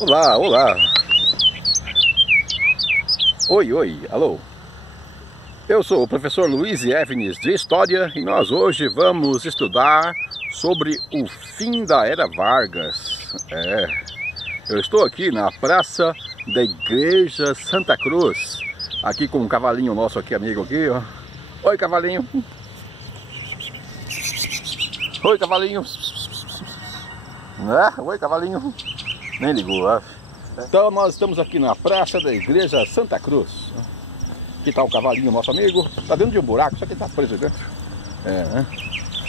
Olá, olá. Oi, oi, alô. Eu sou o professor Luiz Evnes de História e nós hoje vamos estudar sobre o fim da Era Vargas. Eu estou aqui na Praça da Igreja Santa Cruz, aqui com um cavalinho nosso aqui, amigo aqui, ó. Oi, cavalinho. Oi, cavalinho. Oi, cavalinho. Nem ligou, ó. Então nós estamos aqui na Praça da Igreja Santa Cruz. Aqui está o cavalinho, nosso amigo. Está dentro de um buraco, só que está preso dentro.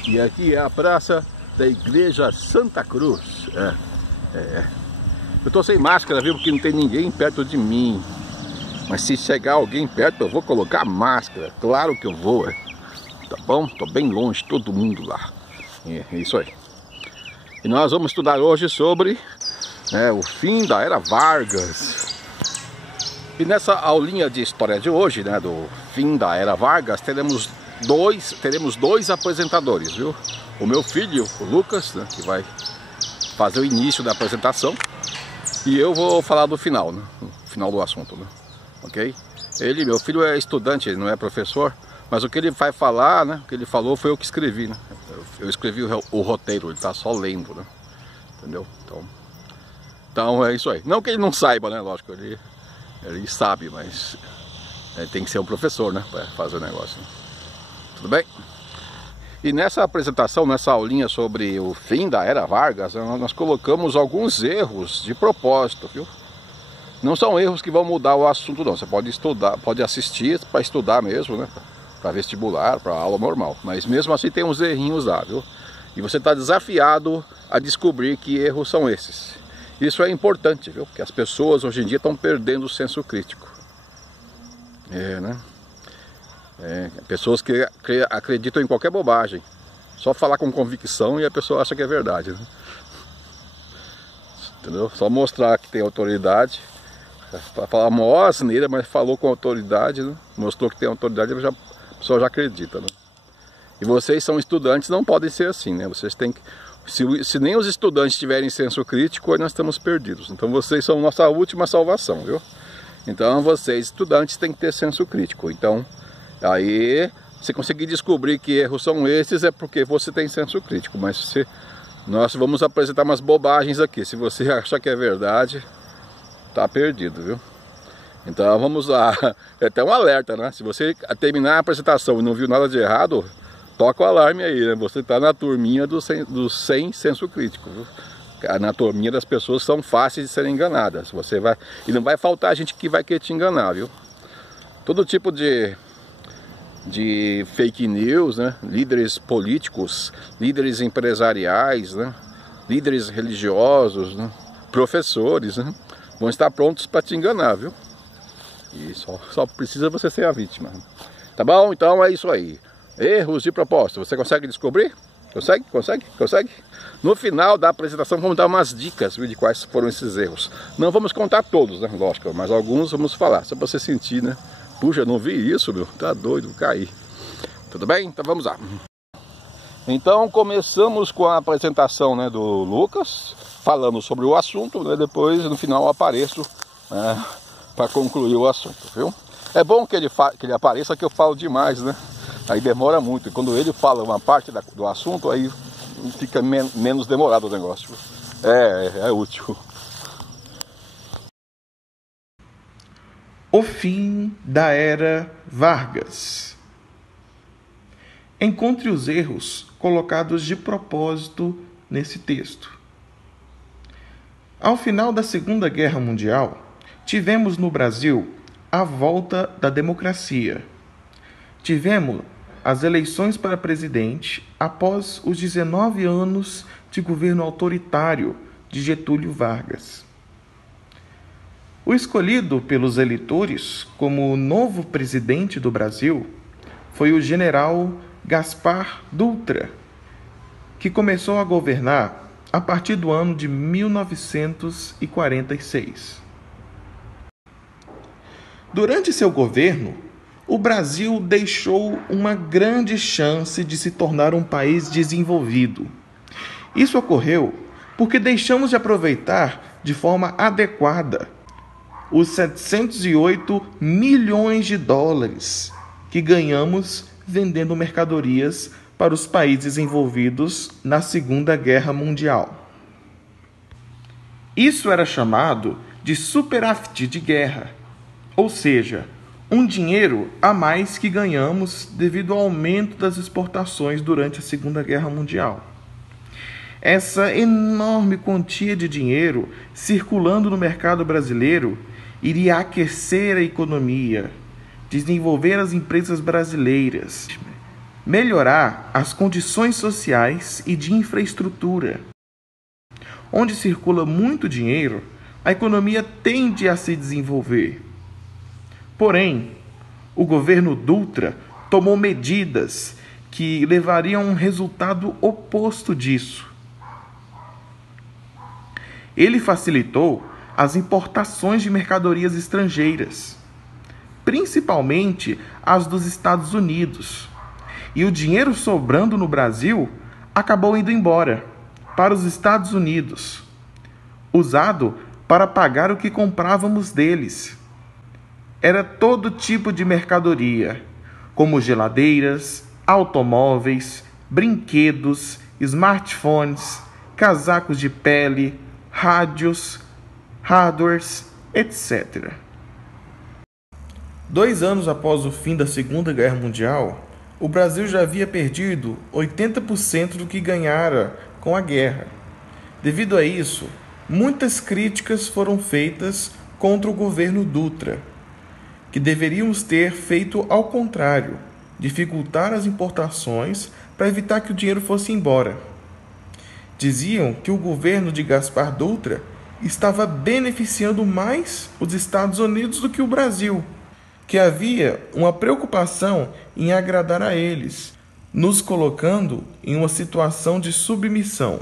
E aqui é a Praça da Igreja Santa Cruz. Eu estou sem máscara, viu? Porque não tem ninguém perto de mim. Mas se chegar alguém perto, eu vou colocar máscara. Claro que eu vou. Tá bom? Estou bem longe, todo mundo lá. É isso aí. E nós vamos estudar hoje sobre o fim da Era Vargas. E nessa aulinha de história de hoje, do fim da Era Vargas, teremos dois apresentadores, viu? O meu filho, o Lucas, que vai fazer o início da apresentação, e eu vou falar do final, no final do assunto, ok? Meu filho é estudante, ele não é professor, mas o que ele vai falar, o que ele falou foi eu que escrevi, Eu escrevi o roteiro, ele está só lendo, Entendeu? Então é isso aí. Não que ele não saiba, lógico, ele sabe, mas tem que ser um professor, para fazer o negócio. Tudo bem? E nessa apresentação, nessa aulinha sobre o fim da Era Vargas, nós colocamos alguns erros de propósito, viu? Não são erros que vão mudar o assunto, não. Você pode estudar, pode assistir para estudar mesmo, para vestibular, para aula normal. Mas mesmo assim tem uns errinhos lá, viu? E você está desafiado a descobrir que erros são esses. Isso é importante, viu? Porque as pessoas hoje em dia estão perdendo o senso crítico. Pessoas que acreditam em qualquer bobagem. Só falar com convicção e a pessoa acha que é verdade, Entendeu? Só mostrar que tem autoridade. Para falar a maior asneira, mas falou com autoridade, Mostrou que tem autoridade, a pessoa já acredita, E vocês são estudantes, não podem ser assim, Vocês têm que... Se nem os estudantes tiverem senso crítico, aí nós estamos perdidos. Então vocês são nossa última salvação, viu? Então vocês, estudantes, têm que ter senso crítico. Então, aí, se conseguir descobrir que erros são esses, é porque você tem senso crítico. Mas nós vamos apresentar umas bobagens aqui. Se você achar que é verdade, tá perdido, viu? Então vamos lá. É até um alerta, Se você terminar a apresentação e não viu nada de errado, toca o alarme aí, Você está na turminha do sem senso crítico, viu? Na turminha das pessoas são fáceis de serem enganadas. E não vai faltar gente que vai querer te enganar, viu? Todo tipo de fake news, Líderes políticos, líderes empresariais, Líderes religiosos, professores, Vão estar prontos para te enganar, viu? E só precisa você ser a vítima. Tá bom? Então é isso aí. Erros de propósito. Você consegue descobrir? Consegue? No final da apresentação vamos dar umas dicas, de quais foram esses erros. Não vamos contar todos, lógico, mas alguns vamos falar, só para você sentir, Puxa, não vi isso, tá doido, caí. Tudo bem? Então vamos lá. Então começamos com a apresentação, do Lucas, falando sobre o assunto, depois no final eu apareço para concluir o assunto, viu? É bom que ele apareça, que eu falo demais, Aí demora muito, e quando ele fala uma parte do assunto, aí fica menos demorado o negócio. É útil. O fim da Era Vargas. Encontre os erros colocados de propósito nesse texto. Ao final da Segunda Guerra Mundial, tivemos no Brasil a volta da democracia. Tivemos as eleições para presidente após os 19 anos de governo autoritário de Getúlio Vargas. O escolhido pelos eleitores como novo presidente do Brasil foi o general Gaspar Dutra, que começou a governar a partir do ano de 1946. Durante seu governo, o Brasil deixou uma grande chance de se tornar um país desenvolvido. Isso ocorreu porque deixamos de aproveitar de forma adequada os 708 milhões de dólares que ganhamos vendendo mercadorias para os países envolvidos na Segunda Guerra Mundial. Isso era chamado de superávit de guerra, ou seja, um dinheiro a mais que ganhamos devido ao aumento das exportações durante a Segunda Guerra Mundial. Essa enorme quantia de dinheiro circulando no mercado brasileiro iria aquecer a economia, desenvolver as empresas brasileiras, melhorar as condições sociais e de infraestrutura. Onde circula muito dinheiro, a economia tende a se desenvolver. Porém, o governo Dutra tomou medidas que levariam a um resultado oposto disso. Ele facilitou as importações de mercadorias estrangeiras, principalmente as dos Estados Unidos, e o dinheiro sobrando no Brasil acabou indo embora para os Estados Unidos, usado para pagar o que comprávamos deles. Era todo tipo de mercadoria, como geladeiras, automóveis, brinquedos, smartphones, casacos de pele, rádios, hardwares, etc. 2 anos após o fim da Segunda Guerra Mundial, o Brasil já havia perdido 80% do que ganhara com a guerra. Devido a isso, muitas críticas foram feitas contra o governo Dutra, que deveríamos ter feito ao contrário, dificultar as importações para evitar que o dinheiro fosse embora. Diziam que o governo de Gaspar Dutra estava beneficiando mais os Estados Unidos do que o Brasil, que havia uma preocupação em agradar a eles, nos colocando em uma situação de submissão.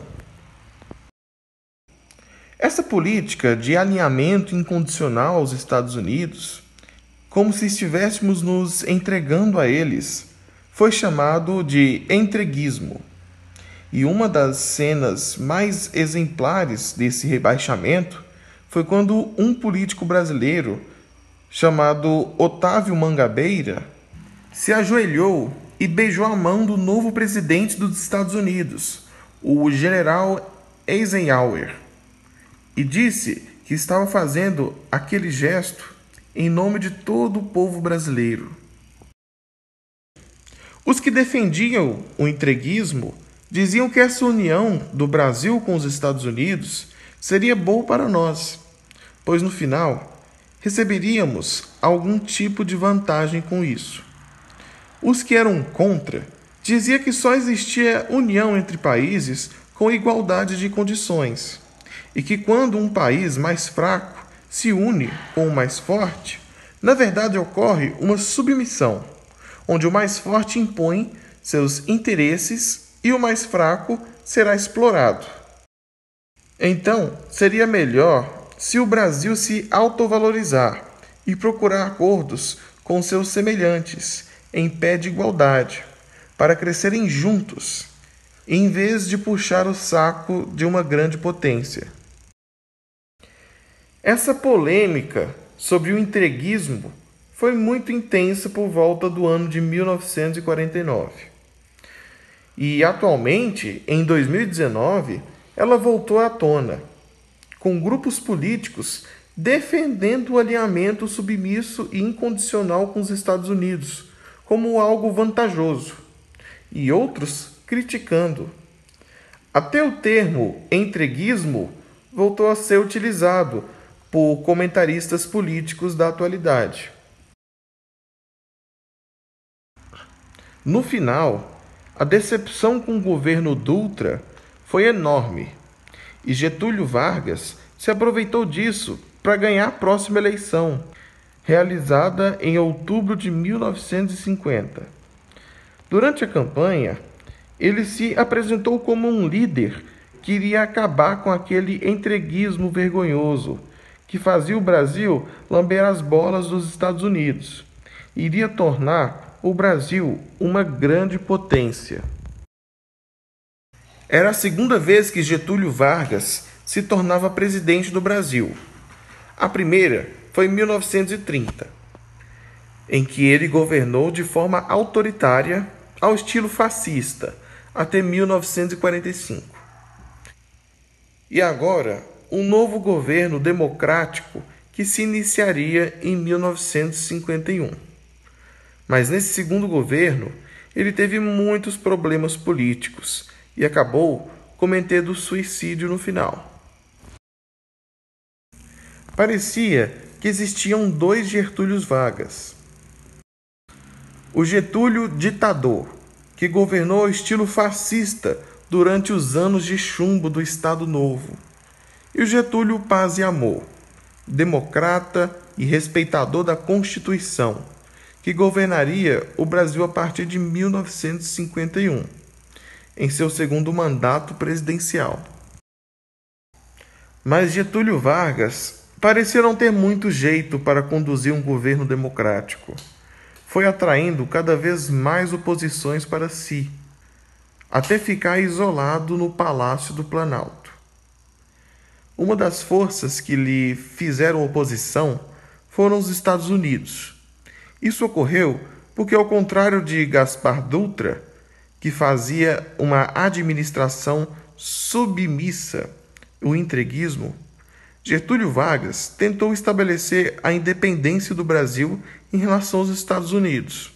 Essa política de alinhamento incondicional aos Estados Unidos, como se estivéssemos nos entregando a eles, foi chamado de entreguismo. E uma das cenas mais exemplares desse rebaixamento foi quando um político brasileiro, chamado Otávio Mangabeira, se ajoelhou e beijou a mão do novo presidente dos Estados Unidos, o general Eisenhower, e disse que estava fazendo aquele gesto em nome de todo o povo brasileiro. Os que defendiam o entreguismo diziam que essa união do Brasil com os Estados Unidos seria boa para nós, pois no final receberíamos algum tipo de vantagem com isso. Os que eram contra diziam que só existia união entre países com igualdade de condições, e que quando um país mais fraco se une com o mais forte, na verdade ocorre uma submissão, onde o mais forte impõe seus interesses e o mais fraco será explorado. Então, seria melhor se o Brasil se autovalorizar e procurar acordos com seus semelhantes em pé de igualdade, para crescerem juntos, em vez de puxar o saco de uma grande potência. Essa polêmica sobre o entreguismo foi muito intensa por volta do ano de 1949. E atualmente, em 2019, ela voltou à tona, com grupos políticos defendendo o alinhamento submisso e incondicional com os Estados Unidos como algo vantajoso, e outros criticando. Até o termo entreguismo voltou a ser utilizado por comentaristas políticos da atualidade. No final, a decepção com o governo Dutra foi enorme, e Getúlio Vargas se aproveitou disso para ganhar a próxima eleição, realizada em outubro de 1950. Durante a campanha, ele se apresentou como um líder que iria acabar com aquele entreguismo vergonhoso que fazia o Brasil lamber as bolas dos Estados Unidos, e iria tornar o Brasil uma grande potência. Era a segunda vez que Getúlio Vargas se tornava presidente do Brasil. A primeira foi em 1930, em que ele governou de forma autoritária ao estilo fascista até 1945. E agora, um novo governo democrático que se iniciaria em 1951. Mas nesse segundo governo, ele teve muitos problemas políticos e acabou cometendo suicídio no final. Parecia que existiam dois Getúlios Vargas. O Getúlio ditador, que governou ao estilo fascista durante os anos de chumbo do Estado Novo, e o Getúlio Paz e Amor, democrata e respeitador da Constituição, que governaria o Brasil a partir de 1951, em seu segundo mandato presidencial. Mas Getúlio Vargas parecia não ter muito jeito para conduzir um governo democrático. Foi atraindo cada vez mais oposições para si, até ficar isolado no Palácio do Planalto. Uma das forças que lhe fizeram oposição foram os Estados Unidos. Isso ocorreu porque, ao contrário de Gaspar Dutra, que fazia uma administração submissa, o entreguismo, Getúlio Vargas tentou estabelecer a independência do Brasil em relação aos Estados Unidos.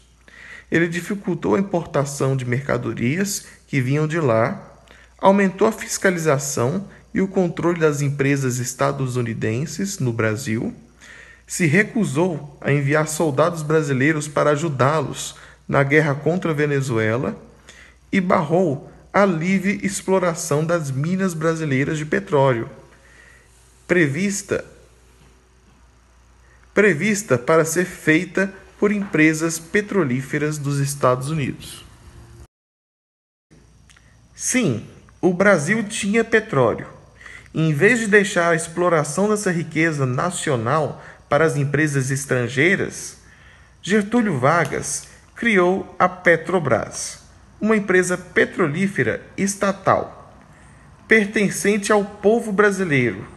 Ele dificultou a importação de mercadorias que vinham de lá, aumentou a fiscalização e o controle das empresas estadunidenses no Brasil, se recusou a enviar soldados brasileiros para ajudá-los na guerra contra a Venezuela e barrou a livre exploração das minas brasileiras de petróleo, prevista para ser feita por empresas petrolíferas dos Estados Unidos. Sim, o Brasil tinha petróleo. E, em vez de deixar a exploração dessa riqueza nacional para as empresas estrangeiras, Getúlio Vargas criou a Petrobras, uma empresa petrolífera estatal, pertencente ao povo brasileiro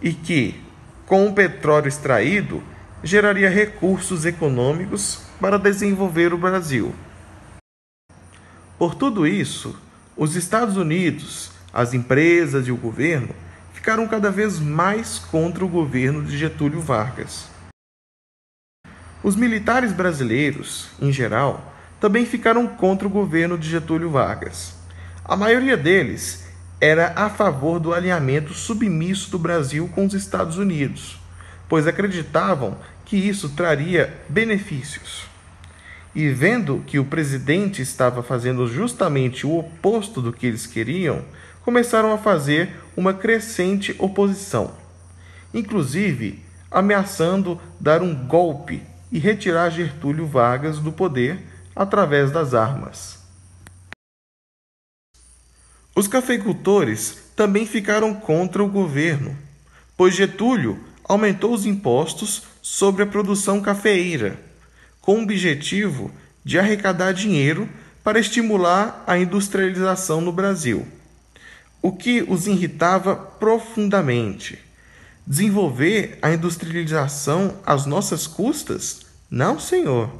e que, com o petróleo extraído, geraria recursos econômicos para desenvolver o Brasil. Por tudo isso, os Estados Unidos, as empresas e o governo ficaram cada vez mais contra o governo de Getúlio Vargas. Os militares brasileiros, em geral, também ficaram contra o governo de Getúlio Vargas. A maioria deles era a favor do alinhamento submisso do Brasil com os Estados Unidos, pois acreditavam que isso traria benefícios. E vendo que o presidente estava fazendo justamente o oposto do que eles queriam, começaram a fazer uma crescente oposição, inclusive ameaçando dar um golpe e retirar Getúlio Vargas do poder através das armas. Os cafeicultores também ficaram contra o governo, pois Getúlio aumentou os impostos sobre a produção cafeeira, com o objetivo de arrecadar dinheiro para estimular a industrialização no Brasil, o que os irritava profundamente. Desenvolver a industrialização às nossas custas? Não, senhor.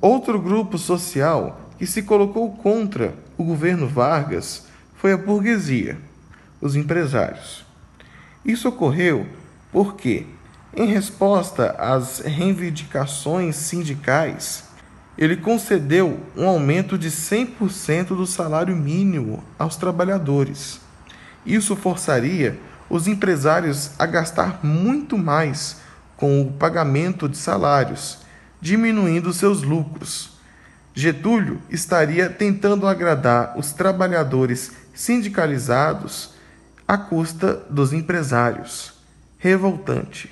Outro grupo social que se colocou contra o governo Vargas foi a burguesia, os empresários. Isso ocorreu porque, em resposta às reivindicações sindicais, ele concedeu um aumento de 100% do salário mínimo aos trabalhadores. Isso forçaria os empresários a gastar muito mais com o pagamento de salários, diminuindo seus lucros. Getúlio estaria tentando agradar os trabalhadores sindicalizados à custa dos empresários. Revoltante.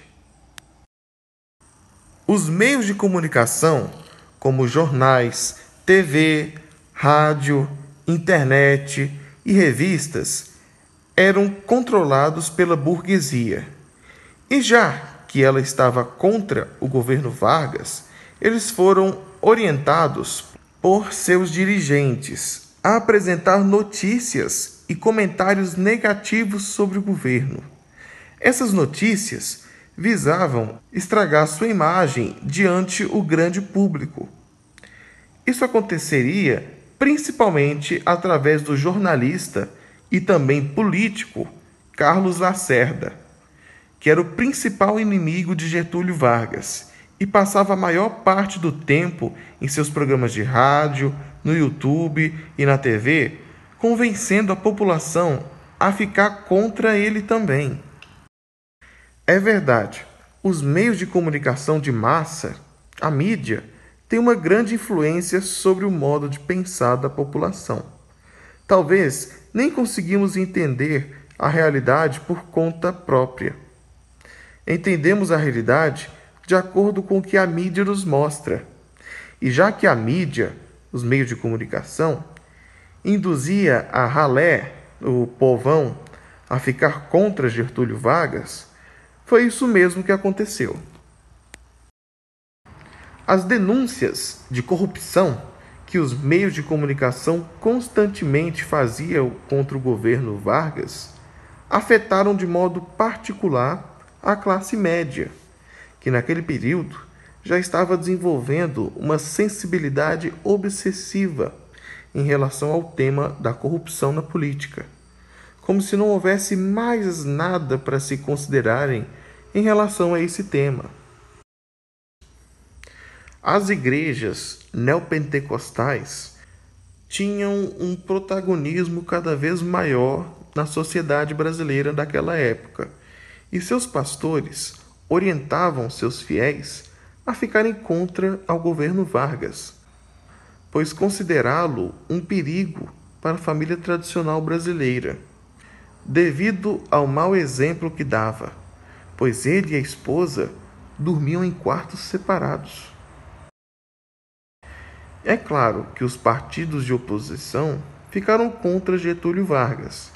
Os meios de comunicação, como jornais, TV, rádio, internet e revistas, eram controlados pela burguesia. E já que ela estava contra o governo Vargas, eles foram orientados por seus dirigentes a apresentar notícias e comentários negativos sobre o governo. Essas notícias visavam estragar sua imagem diante o grande público. Isso aconteceria principalmente através do jornalista e também político Carlos Lacerda, que era o principal inimigo de Getúlio Vargas e passava a maior parte do tempo em seus programas de rádio, no YouTube e na TV, convencendo a população a ficar contra ele também. É verdade, os meios de comunicação de massa, a mídia, tem uma grande influência sobre o modo de pensar da população. Talvez nem conseguimos entender a realidade por conta própria. Entendemos a realidade de acordo com o que a mídia nos mostra. E já que a mídia, os meios de comunicação, induzia a ralé, o povão, a ficar contra Getúlio Vargas, foi isso mesmo que aconteceu. As denúncias de corrupção que os meios de comunicação constantemente faziam contra o governo Vargas afetaram de modo particular a classe média, que naquele período já estava desenvolvendo uma sensibilidade obsessiva em relação ao tema da corrupção na política, como se não houvesse mais nada para se considerarem em relação a esse tema. As igrejas neopentecostais tinham um protagonismo cada vez maior na sociedade brasileira daquela época, e seus pastores orientavam seus fiéis a ficarem contra ao governo Vargas, pois considerá-lo um perigo para a família tradicional brasileira, devido ao mau exemplo que dava, pois ele e a esposa dormiam em quartos separados. É claro que os partidos de oposição ficaram contra Getúlio Vargas.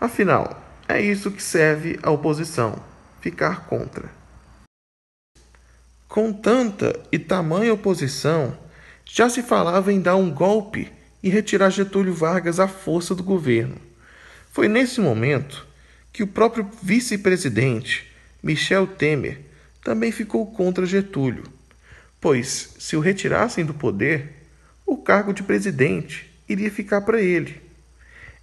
Afinal, é isso que serve a oposição, ficar contra. Com tanta e tamanha oposição, já se falava em dar um golpe e retirar Getúlio Vargas à força do governo. Foi nesse momento que o próprio vice-presidente, Michel Temer, também ficou contra Getúlio, pois, se o retirassem do poder, o cargo de presidente iria ficar para ele.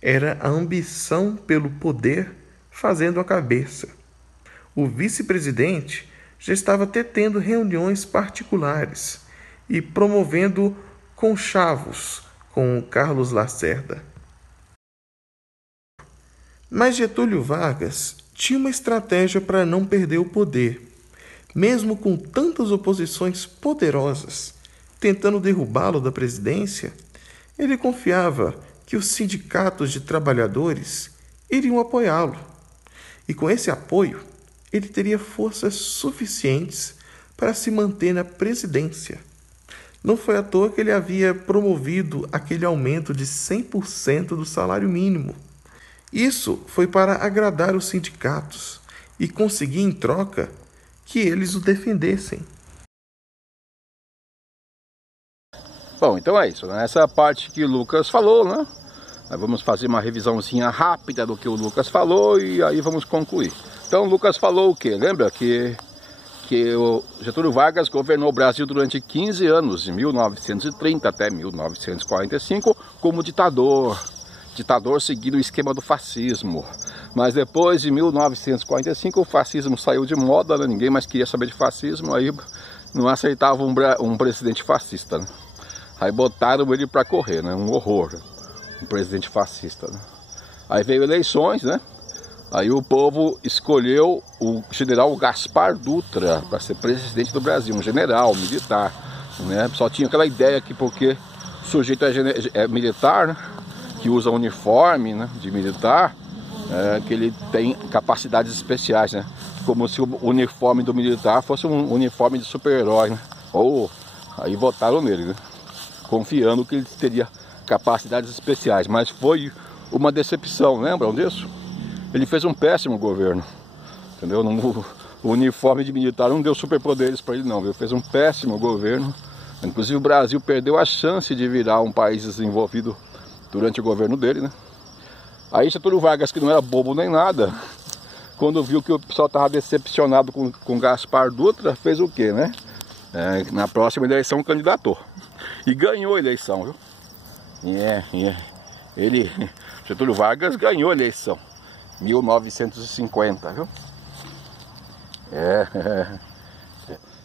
Era a ambição pelo poder fazendo a cabeça. O vice-presidente já estava até tendo reuniões particulares e promovendo conchavos com Carlos Lacerda. Mas Getúlio Vargas tinha uma estratégia para não perder o poder. Mesmo com tantas oposições poderosas tentando derrubá-lo da presidência, ele confiava que os sindicatos de trabalhadores iriam apoiá-lo. E com esse apoio, ele teria forças suficientes para se manter na presidência. Não foi à toa que ele havia promovido aquele aumento de 100% do salário mínimo. Isso foi para agradar os sindicatos e conseguir em troca que eles o defendessem. Bom, então é isso, né? Essa parte que o Lucas falou, né? Nós vamos fazer uma revisãozinha rápida do que o Lucas falou e aí vamos concluir. Então o Lucas falou o quê? Lembra que o Getúlio Vargas governou o Brasil durante 15 anos, de 1930 até 1945, como ditador seguindo o esquema do fascismo. Mas depois de 1945 o fascismo saiu de moda, né? Ninguém mais queria saber de fascismo, aí não aceitava um presidente fascista, né? Aí botaram ele para correr, né? Um horror, um presidente fascista, né? Aí veio eleições, né? Aí o povo escolheu o general Gaspar Dutra para ser presidente do Brasil, um general militar, né? Só tinha aquela ideia que porque o sujeito é militar, né? Que usa uniforme, né? De militar, que ele tem capacidades especiais, né? Como se o uniforme do militar fosse um uniforme de super-herói, né? Aí votaram nele, né? Confiando que ele teria capacidades especiais, mas foi uma decepção, lembram disso? Ele fez um péssimo governo, entendeu? O uniforme de militar não deu superpoderes para ele não, ele fez um péssimo governo. Inclusive o Brasil perdeu a chance de virar um país desenvolvido durante o governo dele, né? Aí Getúlio Vargas, que não era bobo nem nada, quando viu que o pessoal estava decepcionado com Gaspar Dutra, fez o quê, né? Na próxima eleição candidatou. E ganhou a eleição, viu? Getúlio Vargas ganhou a eleição. 1950, viu?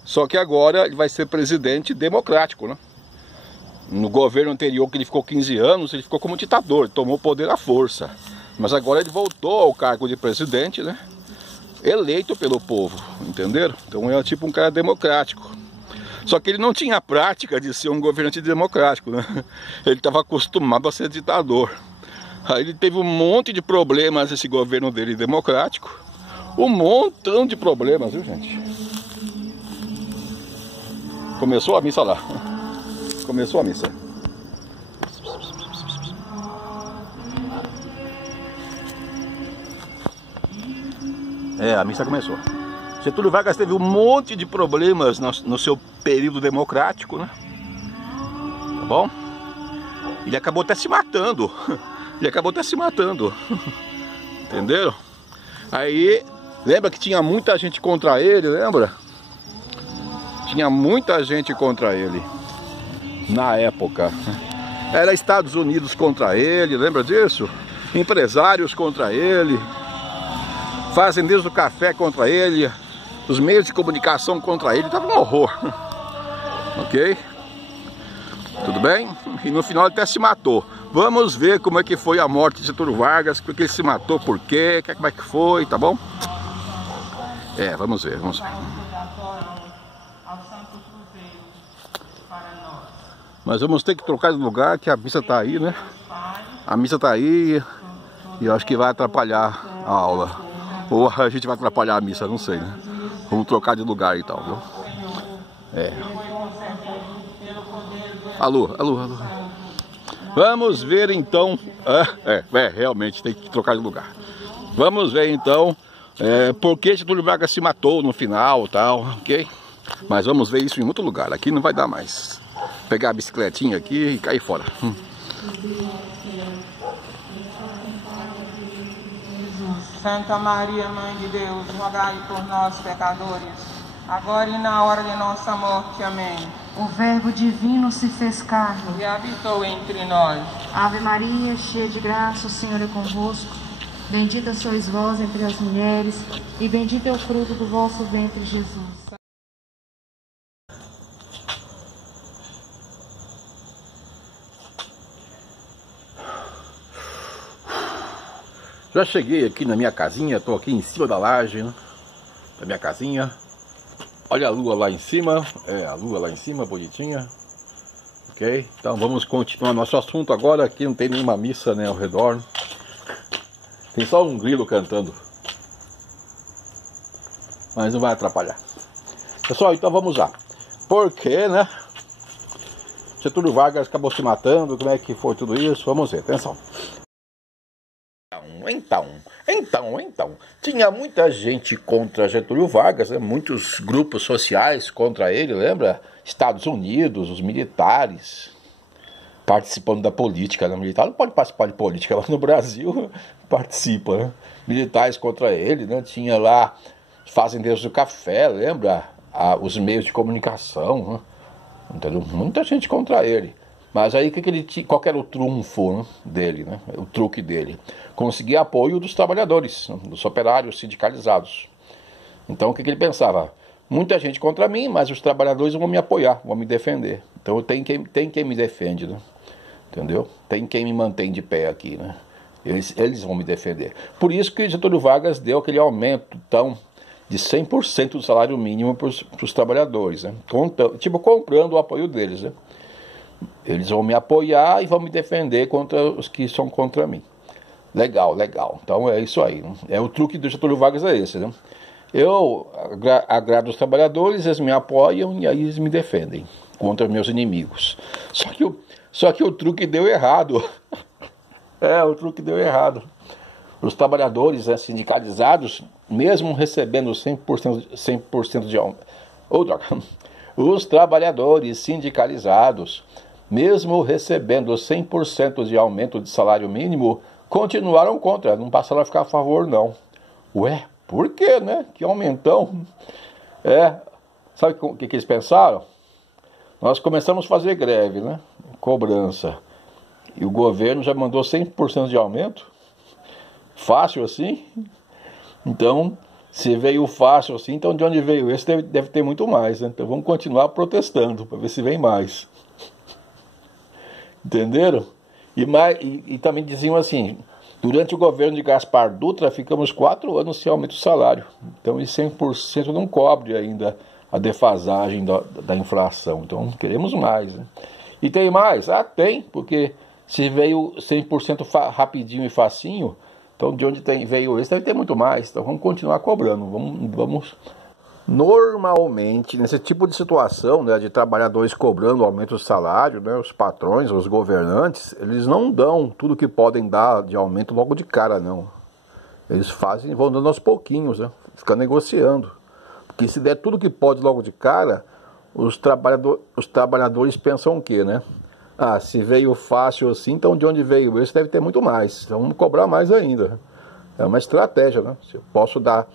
Só que agora ele vai ser presidente democrático, né? No governo anterior, que ele ficou 15 anos, ele ficou como ditador, tomou o poder à força. Mas agora ele voltou ao cargo de presidente, né? Eleito pelo povo, entenderam? Então é tipo um cara democrático. Só que ele não tinha a prática de ser um governante democrático, né? Ele estava acostumado a ser ditador. Aí ele teve um monte de problemas, esse governo dele democrático. Um montão de problemas, viu, gente? Começou a missa lá. Começou a missa. A missa começou. Getúlio Vargas teve um monte de problemas no seu período democrático, né? Tá bom? Ele acabou até se matando. Entenderam? Aí, lembra que tinha muita gente contra ele, lembra? Tinha muita gente contra ele na época. Era Estados Unidos contra ele, lembra disso? Empresários contra ele, fazendeiros do café contra ele, os meios de comunicação contra ele, tava um horror. Ok? Tudo bem? E no final ele até se matou. Vamos ver como é que foi a morte de Getúlio Vargas, porque ele se matou, por quê, como é que foi, tá bom? Vamos ver. Mas vamos ter que trocar de lugar, que a missa tá aí, né? A missa tá aí e eu acho que vai atrapalhar a aula. Ou a gente vai atrapalhar a missa, não sei, né? Vamos trocar de lugar e tal, viu? Alô. Vamos ver então. Realmente tem que trocar de lugar. Vamos ver então por que Getúlio Vargas se matou no final, tal, ok? Mas vamos ver isso em outro lugar. Aqui não vai dar mais. Pegar a bicicletinha aqui e cair fora. Santa Maria, Mãe de Deus, rogai por nós, pecadores, agora e na hora de nossa morte. Amém. O Verbo divino se fez carne e habitou entre nós. Ave Maria, cheia de graça, o Senhor é convosco. Bendita sois vós entre as mulheres, e bendito é o fruto do vosso ventre, Jesus. Já cheguei aqui na minha casinha, estou aqui em cima da laje, né, da minha casinha. Olha a lua lá em cima, a lua lá em cima, bonitinha. Ok? Então vamos continuar nosso assunto agora. Aqui não tem nenhuma missa, né, ao redor. Tem só um grilo cantando. Mas não vai atrapalhar. Pessoal, então vamos lá. Por que, né? Getúlio Vargas acabou se matando, como é que foi tudo isso? Vamos ver, atenção. Então, tinha muita gente contra Getúlio Vargas, né? Muitos grupos sociais contra ele, lembra? Estados Unidos, os militares participando da política, né? Militar não pode participar de política, lá no Brasil participa, né? Militares contra ele, né? Tinha lá fazendeiros do café, lembra? Os meios de comunicação, né? Entendeu? Muita gente contra ele. Mas aí qual que era o trunfo, né, dele, né? O truque dele? Conseguir apoio dos trabalhadores, né, dos operários sindicalizados. Então o que ele pensava? Muita gente contra mim, mas os trabalhadores vão me apoiar, vão me defender. Então tem quem me defende, né? Entendeu? Tem quem me mantém de pé aqui, né? Eles vão me defender. Por isso que Getúlio Vargas deu aquele aumento de 100% do salário mínimo para os trabalhadores, né? Comprando o apoio deles, né? Eles vão me apoiar e vão me defender contra os que são contra mim. Legal. Então é isso aí, né? O truque do Getúlio Vargas é esse, né? Eu agrado os trabalhadores, eles me apoiam e aí eles me defendem contra meus inimigos. Só que o truque deu errado. O truque deu errado. Os trabalhadores, né, sindicalizados, mesmo recebendo 100% de aumento... Os trabalhadores sindicalizados, mesmo recebendo 100% de aumento de salário mínimo, continuaram contra, não passaram a ficar a favor não. Ué, por quê, né? Que aumentão. Sabe o que eles pensaram? Nós começamos a fazer greve, né? Cobrança. E o governo já mandou 100% de aumento. Fácil assim. Então, se veio fácil assim, então de onde veio esse deve ter muito mais, né? Então vamos continuar protestando para ver se vem mais. Entenderam? E também diziam assim, durante o governo de Gaspar Dutra ficamos 4 anos sem aumento do salário. Então esse 100% não cobre ainda a defasagem da inflação. Então queremos mais, né? E tem mais? Tem, porque se veio 100% rapidinho e facinho, então de onde veio esse deve ter muito mais. Então vamos continuar cobrando, vamos. Normalmente, nesse tipo de situação, né, de trabalhadores cobrando aumento do salário, né, os patrões, os governantes, eles não dão tudo que podem dar de aumento logo de cara, não. Eles vão dando aos pouquinhos, né, ficam negociando. Porque se der tudo que pode logo de cara, os trabalhadores pensam o quê, né? Se veio fácil assim, então de onde veio esse deve ter muito mais. Então vamos cobrar mais ainda. É uma estratégia, né? Se eu posso dar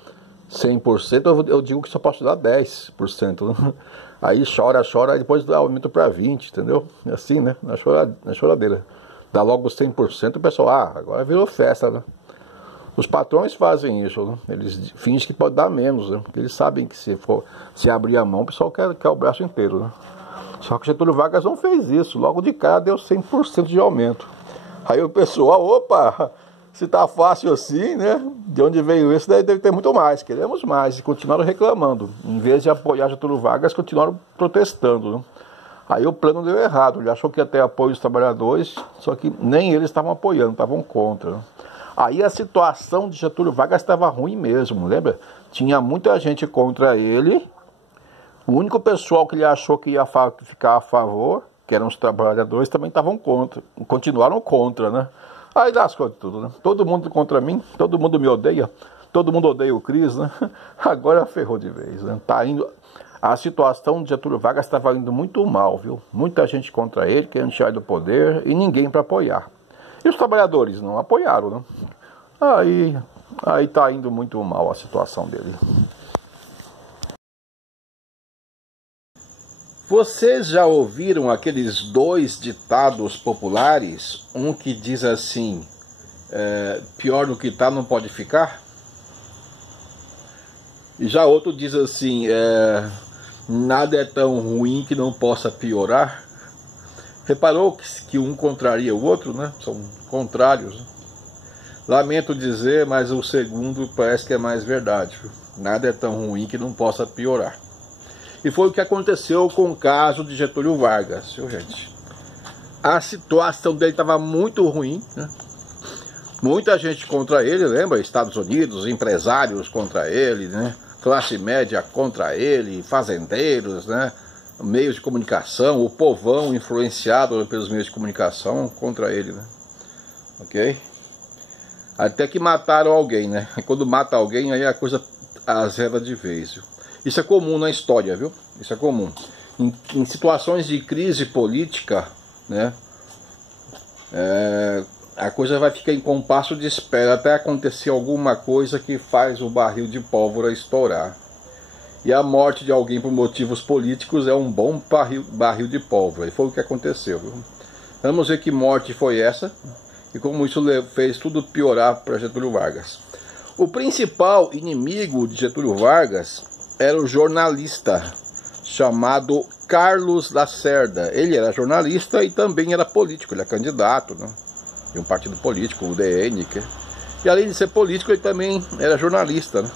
100%, eu digo que só posso dar 10%. Né? Aí chora, e depois dá aumento para 20%, entendeu? É assim, né? Na choradeira. Dá logo 100%, o pessoal, agora virou festa, né? Os patrões fazem isso, né? Eles fingem que pode dar menos, né? Porque eles sabem que se abrir a mão, o pessoal quer o braço inteiro, né? Só que Getúlio Vargas não fez isso. Logo de cara deu 100% de aumento. Aí o pessoal, opa, se tá fácil assim, né? De onde veio esse, deve ter muito mais. Queremos mais. E continuaram reclamando. Em vez de apoiar Getúlio Vargas, continuaram protestando, né? Aí o plano deu errado. Ele achou que ia ter apoio dos trabalhadores, só que nem eles estavam apoiando, estavam contra, né? Aí a situação de Getúlio Vargas estava ruim mesmo, lembra? Tinha muita gente contra ele. O único pessoal que ele achou que ia ficar a favor, que eram os trabalhadores, também estavam contra. Continuaram contra, né? Aí lascou de tudo, né? Todo mundo contra mim, todo mundo me odeia, todo mundo odeia o Cris, né? Agora ferrou de vez, né? A situação de Getúlio Vargas estava indo muito mal, viu? Muita gente contra ele, querendo tirar do poder, e ninguém para apoiar. E os trabalhadores não apoiaram, né? Aí tá indo muito mal a situação dele. Vocês já ouviram aqueles 2 ditados populares? Um que diz assim, pior do que tá não pode ficar? E já outro diz assim, nada é tão ruim que não possa piorar? Reparou que um contraria o outro, né? São contrários, né? Lamento dizer, mas o segundo parece que é mais verdade. Nada é tão ruim que não possa piorar. E foi o que aconteceu com o caso de Getúlio Vargas, viu, gente? A situação dele estava muito ruim, né? Muita gente contra ele, lembra? Estados Unidos, empresários contra ele, né? Classe média contra ele, fazendeiros, né? Meios de comunicação, o povão influenciado pelos meios de comunicação contra ele, né? Ok? Até que mataram alguém, né? E quando mata alguém, aí a coisa azeda de vez, viu? Isso é comum na história, viu? Isso é comum. Em situações de crise política, né? A coisa vai ficar em compasso de espera até acontecer alguma coisa que faz o barril de pólvora estourar. E a morte de alguém por motivos políticos é um bom barril de pólvora. E foi o que aconteceu, viu? Vamos ver que morte foi essa e como isso fez tudo piorar para Getúlio Vargas. O principal inimigo de Getúlio Vargas era o jornalista chamado Carlos Lacerda. Ele era jornalista e também era político, ele é candidato, né, de um partido político, o DN. E além de ser político, ele também era jornalista, né?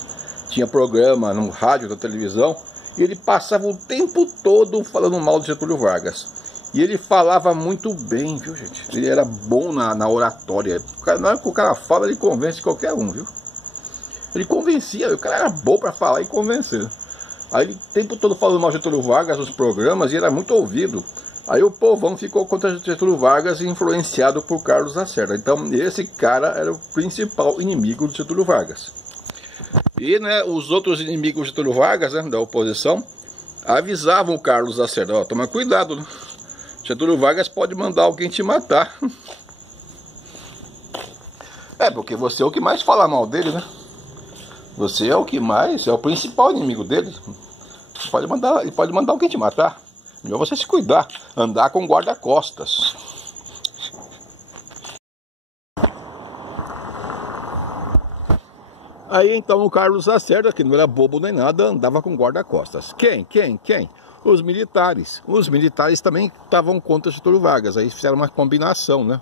Tinha programa no rádio, na televisão, e ele passava o tempo todo falando mal de Getúlio Vargas. E ele falava muito bem, viu, gente? Ele era bom na oratória. Na hora que o cara fala, ele convence qualquer um, viu? Ele convencia, o cara era bom para falar e convencer. Aí ele o tempo todo falando mal de Getúlio Vargas nos programas e era muito ouvido. Aí o povão ficou contra Getúlio Vargas e influenciado por Carlos Lacerda. Então esse cara era o principal inimigo de Getúlio Vargas. E, né, os outros inimigos de Getúlio Vargas, né, da oposição, avisavam o Carlos Lacerda, ó, toma cuidado, né? Getúlio Vargas pode mandar alguém te matar. É, porque você é o que mais fala mal dele, né? Você é o que mais, é o principal inimigo dele. Ele pode mandar alguém te matar. Melhor você se cuidar, andar com guarda-costas. Aí então o Carlos Lacerda, que não era bobo nem nada, andava com guarda-costas. Quem? Os militares. Os militares também estavam contra Getúlio Vargas. Aí fizeram uma combinação, né?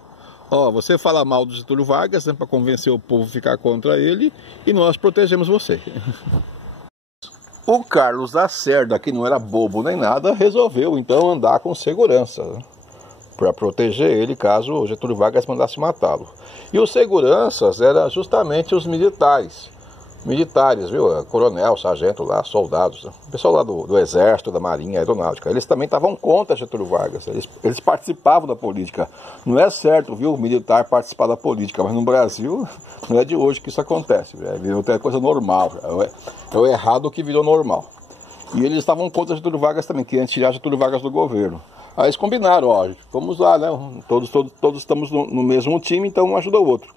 Ó, você fala mal do Getúlio Vargas, né, para convencer o povo a ficar contra ele, e nós protegemos você. O Carlos Lacerda, que não era bobo nem nada, resolveu então andar com segurança, né, para proteger ele caso o Getúlio Vargas mandasse matá-lo. E os seguranças eram justamente os militares, viu? Coronel, sargento lá, soldados, né? O pessoal lá do Exército, da Marinha, Aeronáutica. Eles também estavam contra Getúlio Vargas, eles participavam da política. Não é certo, viu, o militar participar da política, mas no Brasil não é de hoje que isso acontece, virou até coisa normal, é o errado que virou normal. E eles estavam contra Getúlio Vargas também, queriam tirar Getúlio Vargas do governo. Aí eles combinaram, ó, vamos lá, né, todos estamos no mesmo time, então um ajuda o outro.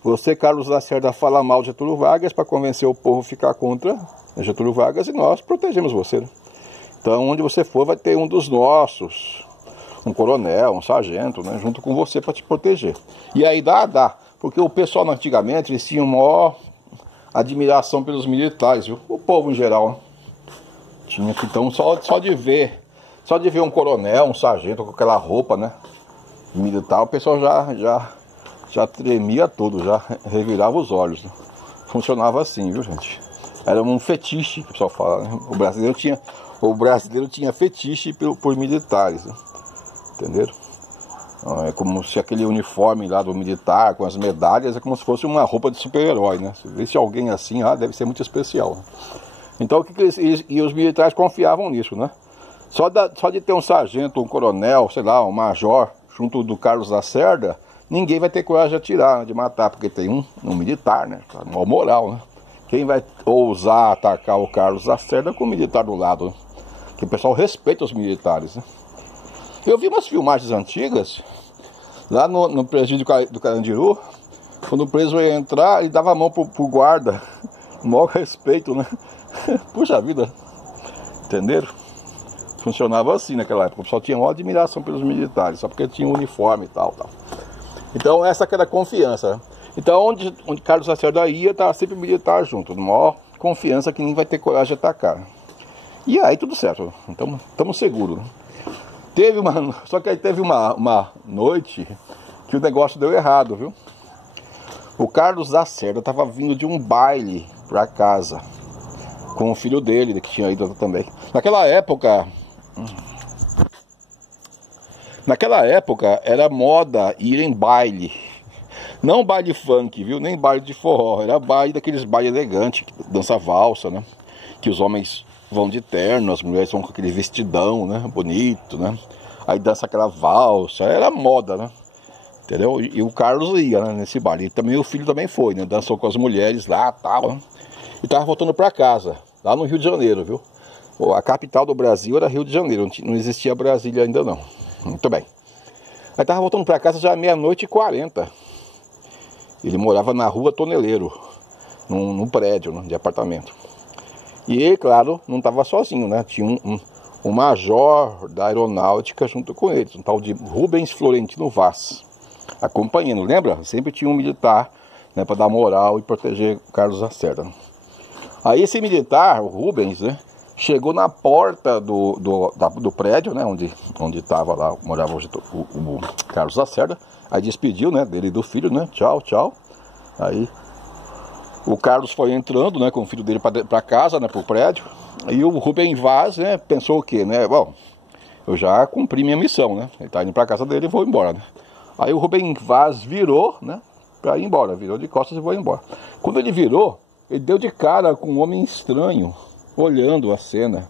Você, Carlos Lacerda, fala mal de Getúlio Vargas para convencer o povo a ficar contra Getúlio Vargas e nós protegemos você, né? Então, onde você for, vai ter um dos nossos, um coronel, um sargento, né, junto com você para te proteger. E aí dá, porque o pessoal antigamente, eles tinham maior admiração pelos militares, viu? O povo em geral, né? Tinha que, então, só de ver um coronel, um sargento com aquela roupa, né, militar, o pessoal já tremia todo, já revirava os olhos, né? Funcionava assim, viu, gente? Era um fetiche, que o pessoal fala, né? O brasileiro tinha fetiche por militares, né? Entenderam? É como se aquele uniforme lá do militar, com as medalhas, é como se fosse uma roupa de super-herói, né? Se visse alguém assim, deve ser muito especial, né? Então, e os militares confiavam nisso, né? Só de ter um sargento, um coronel, sei lá, um major, junto do Carlos Lacerda, ninguém vai ter coragem de atirar, de matar, porque tem um militar, né? Uma moral, né? Quem vai ousar atacar o Carlos Lacerda com o militar do lado, né? Que o pessoal respeita os militares, né? Eu vi umas filmagens antigas, lá no presídio do Carandiru, quando o preso ia entrar, ele dava a mão pro guarda, o maior respeito, né? Puxa vida, entenderam? Funcionava assim naquela época, o pessoal tinha uma admiração pelos militares, só porque tinha um uniforme e tal. Então essa que era a confiança, né? Então onde Carlos Lacerda ia, estava sempre militar junto, de maior confiança que ninguém vai ter coragem de atacar. E aí tudo certo, então estamos seguros. Só que aí teve uma noite que o negócio deu errado, viu? O Carlos Lacerda estava vindo de um baile para casa, com o filho dele, que tinha ido também. Naquela época era moda ir em baile. Não baile funk, viu? Nem baile de forró. Era baile daqueles baile elegantes, que dança valsa, né? Que os homens vão de terno, as mulheres vão com aquele vestidão, né? Bonito, né? Aí dança aquela valsa. Era moda, né? Entendeu? E o Carlos ia, né, nesse baile. E também o filho também foi, né? Dançou com as mulheres lá, tal, né? E tava voltando para casa, lá no Rio de Janeiro, viu? A capital do Brasil era Rio de Janeiro, não existia Brasília ainda não. Muito bem. Aí tava voltando para casa já 00:40. Ele morava na rua Toneleiro, num prédio, né, de apartamento. E ele, claro, não estava sozinho, né? Tinha um major da aeronáutica junto com ele, um tal de Rubens Florentino Vaz, acompanhando. Lembra? Sempre tinha um militar, né, para dar moral e proteger o Carlos Lacerda. Aí esse militar, o Rubens, né, chegou na porta do prédio, né, onde estava lá, morava o Carlos Lacerda. Aí despediu, né, dele e do filho, né, tchau. Aí o Carlos foi entrando, né, com o filho dele para casa, né, pro prédio. Aí o Rubens Vaz, né, pensou o quê, né, bom, eu já cumpri minha missão, né, ele tá indo para casa dele e vou embora, né. Aí o Rubens Vaz virou, né, para ir embora, virou de costas e foi embora. Quando ele virou, ele deu de cara com um homem estranho, olhando a cena.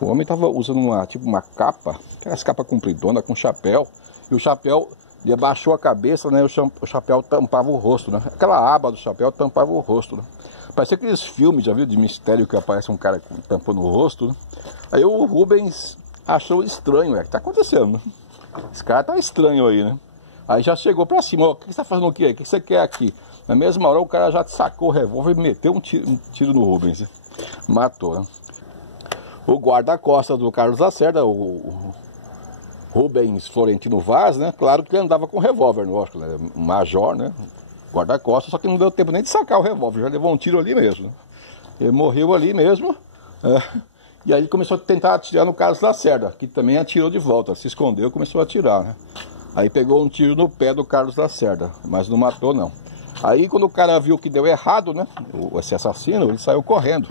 O homem estava usando uma capa, aquelas capas compridonas com chapéu, e o chapéu, ele abaixou a cabeça, né, o chapéu tampava o rosto, né, aquela aba do chapéu tampava o rosto, né. Parecia aqueles filmes, já viu, de mistério que aparece um cara tampando o rosto, né? Aí o Rubens achou estranho, o que está acontecendo, né? Esse cara tá estranho aí, né? Aí já chegou pra cima, ó, o que você tá fazendo aqui? O que você quer aqui? Na mesma hora o cara já sacou o revólver e meteu um tiro no Rubens, né? Matou, né? O guarda-costas do Carlos Lacerda, o Rubens Florentino Vaz, né? Claro que ele andava com revólver, lógico, né? Major, né? Guarda-costas, só que não deu tempo nem de sacar o revólver, já levou um tiro ali mesmo, né? Ele morreu ali mesmo, e aí ele começou a tentar atirar no Carlos Lacerda, que também atirou de volta, se escondeu e começou a atirar, né? Aí pegou um tiro no pé do Carlos Lacerda, mas não matou não. Aí quando o cara viu que deu errado, né, esse assassino, ele saiu correndo.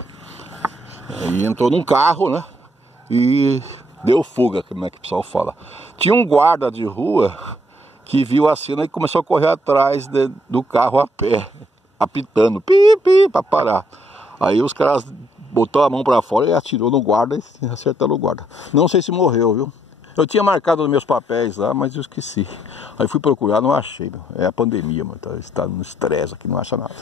E entrou num carro, né, e deu fuga, como é que o pessoal fala. Tinha um guarda de rua que viu a cena e começou a correr atrás do carro a pé, apitando, pi, pi, pra parar. Aí os caras botou a mão pra fora e atirou no guarda e acertou o guarda. Não sei se morreu, viu? Eu tinha marcado nos meus papéis lá, mas eu esqueci. Aí fui procurar, não achei, meu. É a pandemia, mano. Está no estresse aqui, não acha nada.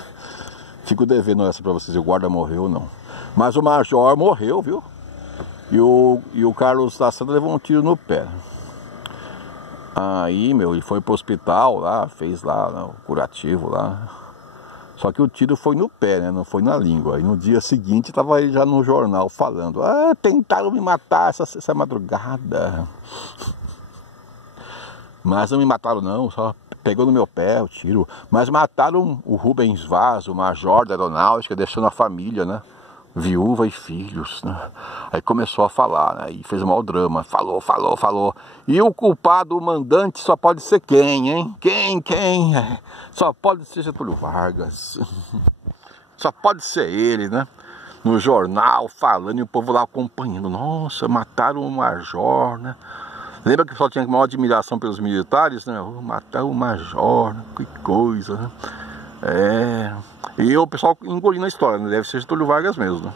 Fico devendo essa pra vocês, o guarda morreu ou não. Mas o major morreu, viu? E o Carlos Lacerda levou um tiro no pé. Aí, meu, ele foi pro hospital lá, fez lá, né, o curativo lá. Só que o tiro foi no pé, né? Não foi na língua. Aí no dia seguinte tava aí já no jornal falando: ah, tentaram me matar essa madrugada. Mas não me mataram não, só pegou no meu pé o tiro. Mas mataram o Rubens Vaz, o major da aeronáutica, deixando a família, né? Viúva e filhos, né? Aí começou a falar, né? E fez um mau drama, falou. E o culpado, o mandante, só pode ser quem, hein? Quem? Só pode ser Getúlio Vargas. Só pode ser ele, né? No jornal, falando, e o povo lá acompanhando. Nossa, mataram o major, né? Lembra que só tinha maior admiração pelos militares, né? Mataram o major, que coisa, né? E o pessoal engolindo a história, né? Deve ser Getúlio Vargas mesmo, né?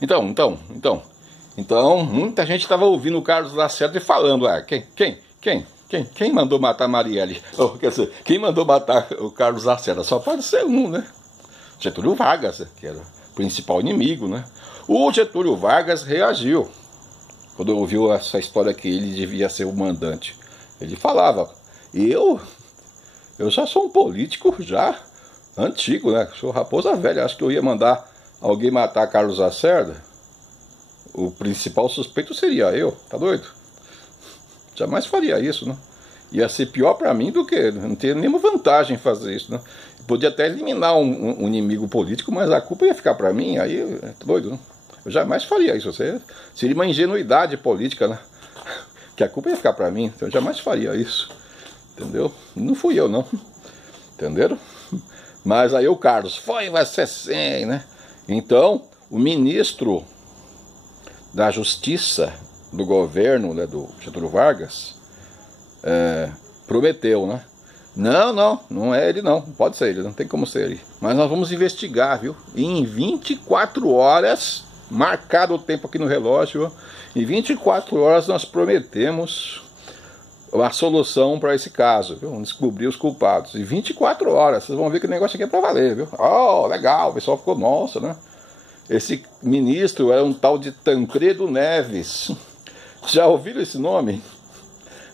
Então, muita gente estava ouvindo o Carlos Lacerda e falando: ah, quem mandou matar a Marielle? Quer dizer, quem mandou matar o Carlos Lacerda? Só pode ser um, né? Getúlio Vargas, que era o principal inimigo, né? O Getúlio Vargas reagiu quando ouviu essa história que ele devia ser o mandante. Ele falava: eu já sou um político já antigo, né? Sou raposa velha, acho que eu ia mandar alguém matar Carlos Lacerda. O principal suspeito seria eu, tá doido? Jamais faria isso, né? Ia ser pior pra mim do que, não teria nenhuma vantagem em fazer isso, né? Podia até eliminar um inimigo político, mas a culpa ia ficar pra mim, aí, tá doido, né? Eu jamais faria isso, seria uma ingenuidade política, né? Que a culpa ia ficar pra mim, então eu jamais faria isso, entendeu? Não fui eu, não, entenderam? Mas aí o Carlos, vai ser sim, né? Então, o ministro da Justiça do governo, né, do Getúlio Vargas, prometeu, né? Não é ele não, pode ser ele, não tem como ser ele. Mas nós vamos investigar, viu? E em 24 horas, marcado o tempo aqui no relógio, em 24 horas nós prometemos a solução para esse caso, viu? Vamos descobrir os culpados. Em 24 horas, vocês vão ver que o negócio aqui é para valer, viu? Oh, legal, o pessoal ficou, nossa, né? Esse ministro era um tal de Tancredo Neves. Já ouviram esse nome?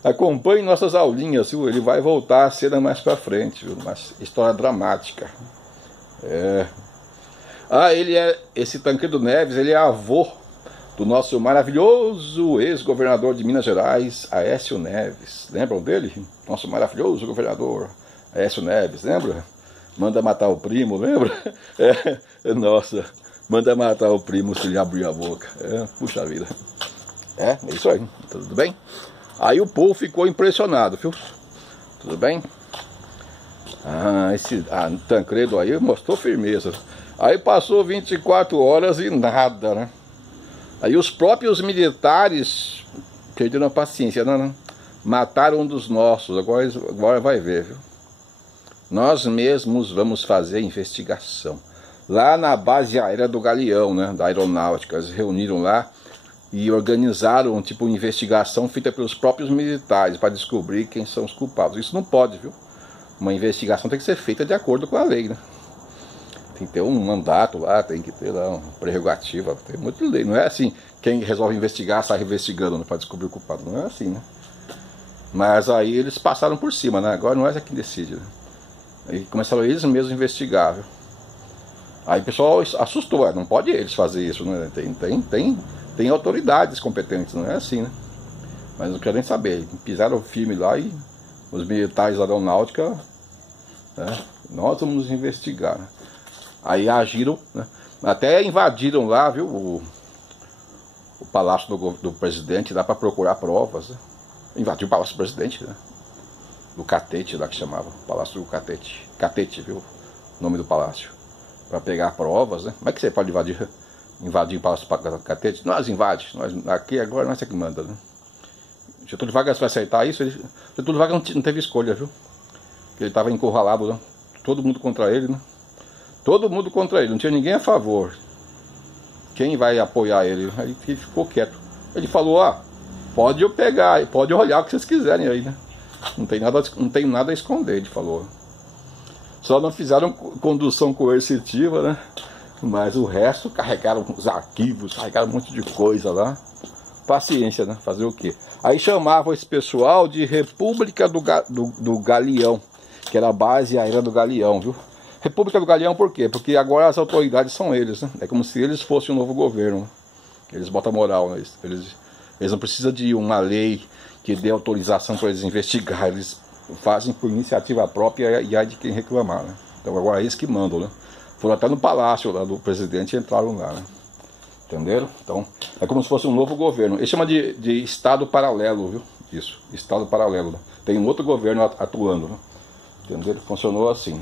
Acompanhe nossas aulinhas, viu? Ele vai voltar a cena mais pra frente, viu? Uma história dramática. Esse Tancredo Neves, ele é avô do nosso maravilhoso ex-governador de Minas Gerais, Aécio Neves. Lembram dele? Nosso maravilhoso governador, Aécio Neves, lembra? Manda matar o primo, lembra? Nossa... Manda matar o primo se ele abrir a boca. Puxa vida. É isso aí. Tudo bem? Aí o povo ficou impressionado, viu? Tudo bem? Esse Tancredo aí mostrou firmeza. Aí passou 24 horas e nada, né? Aí os próprios militares perderam a paciência, não? Mataram um dos nossos. Agora vai ver, viu? Nós mesmos vamos fazer a investigação. Lá na base aérea do Galeão, né, da aeronáutica, eles reuniram lá e organizaram tipo uma investigação feita pelos próprios militares para descobrir quem são os culpados. Isso não pode, viu? Uma investigação tem que ser feita de acordo com a lei, né? Tem que ter um mandato lá, tem que ter lá uma prerrogativa, tem muita lei. Não é assim, quem resolve investigar sai investigando, né, para descobrir o culpado. Não é assim, né? Mas aí eles passaram por cima, né? Agora não é quem decide, né? Aí começaram eles mesmos a investigar, viu? Aí o pessoal assustou, não pode eles fazer isso, né? Tem autoridades competentes, não é assim, né? Mas não quero nem saber, pisaram firme lá e os militares da aeronáutica, né? Nós vamos investigar, né? Aí agiram, né? Até invadiram lá, viu, o palácio do presidente, lá para procurar provas, né? Invadiu o palácio do presidente, né? Do Catete, lá que chamava, Palácio do Catete. Catete, viu? O nome do palácio. Para pegar provas, né? Como é que você pode invadir o Palácio do Catete? Nós invade, aqui agora nós é que manda, né? Getúlio Vargas vai aceitar isso? Getúlio Vargas não teve escolha, viu? Porque ele estava encurralado, né? Todo mundo contra ele, né? Todo mundo contra ele, não tinha ninguém a favor. Quem vai apoiar ele? Aí ele ficou quieto. Ele falou, pode eu pegar, pode olhar o que vocês quiserem aí, né? Não tem nada a esconder, ele falou. Só não fizeram condução coercitiva, né? Mas o resto carregaram os arquivos, carregaram um monte de coisa lá. Paciência, né? Fazer o quê? Aí chamavam esse pessoal de República do Galeão, que era a base aérea do Galeão, viu? República do Galeão por quê? Porque agora as autoridades são eles, né? É como se eles fossem o novo governo, né? Eles botam moral, né? Eles não precisam de uma lei que dê autorização para eles investigar. Eles fazem por iniciativa própria e há de quem reclamar, né? Então agora é eles que mandam, né? Foram até no palácio lá do presidente e entraram lá, né? Entenderam? Então é como se fosse um novo governo. Ele chama de Estado paralelo, viu? Isso, Estado paralelo, né? Tem um outro governo atuando, né? Entenderam? Funcionou assim.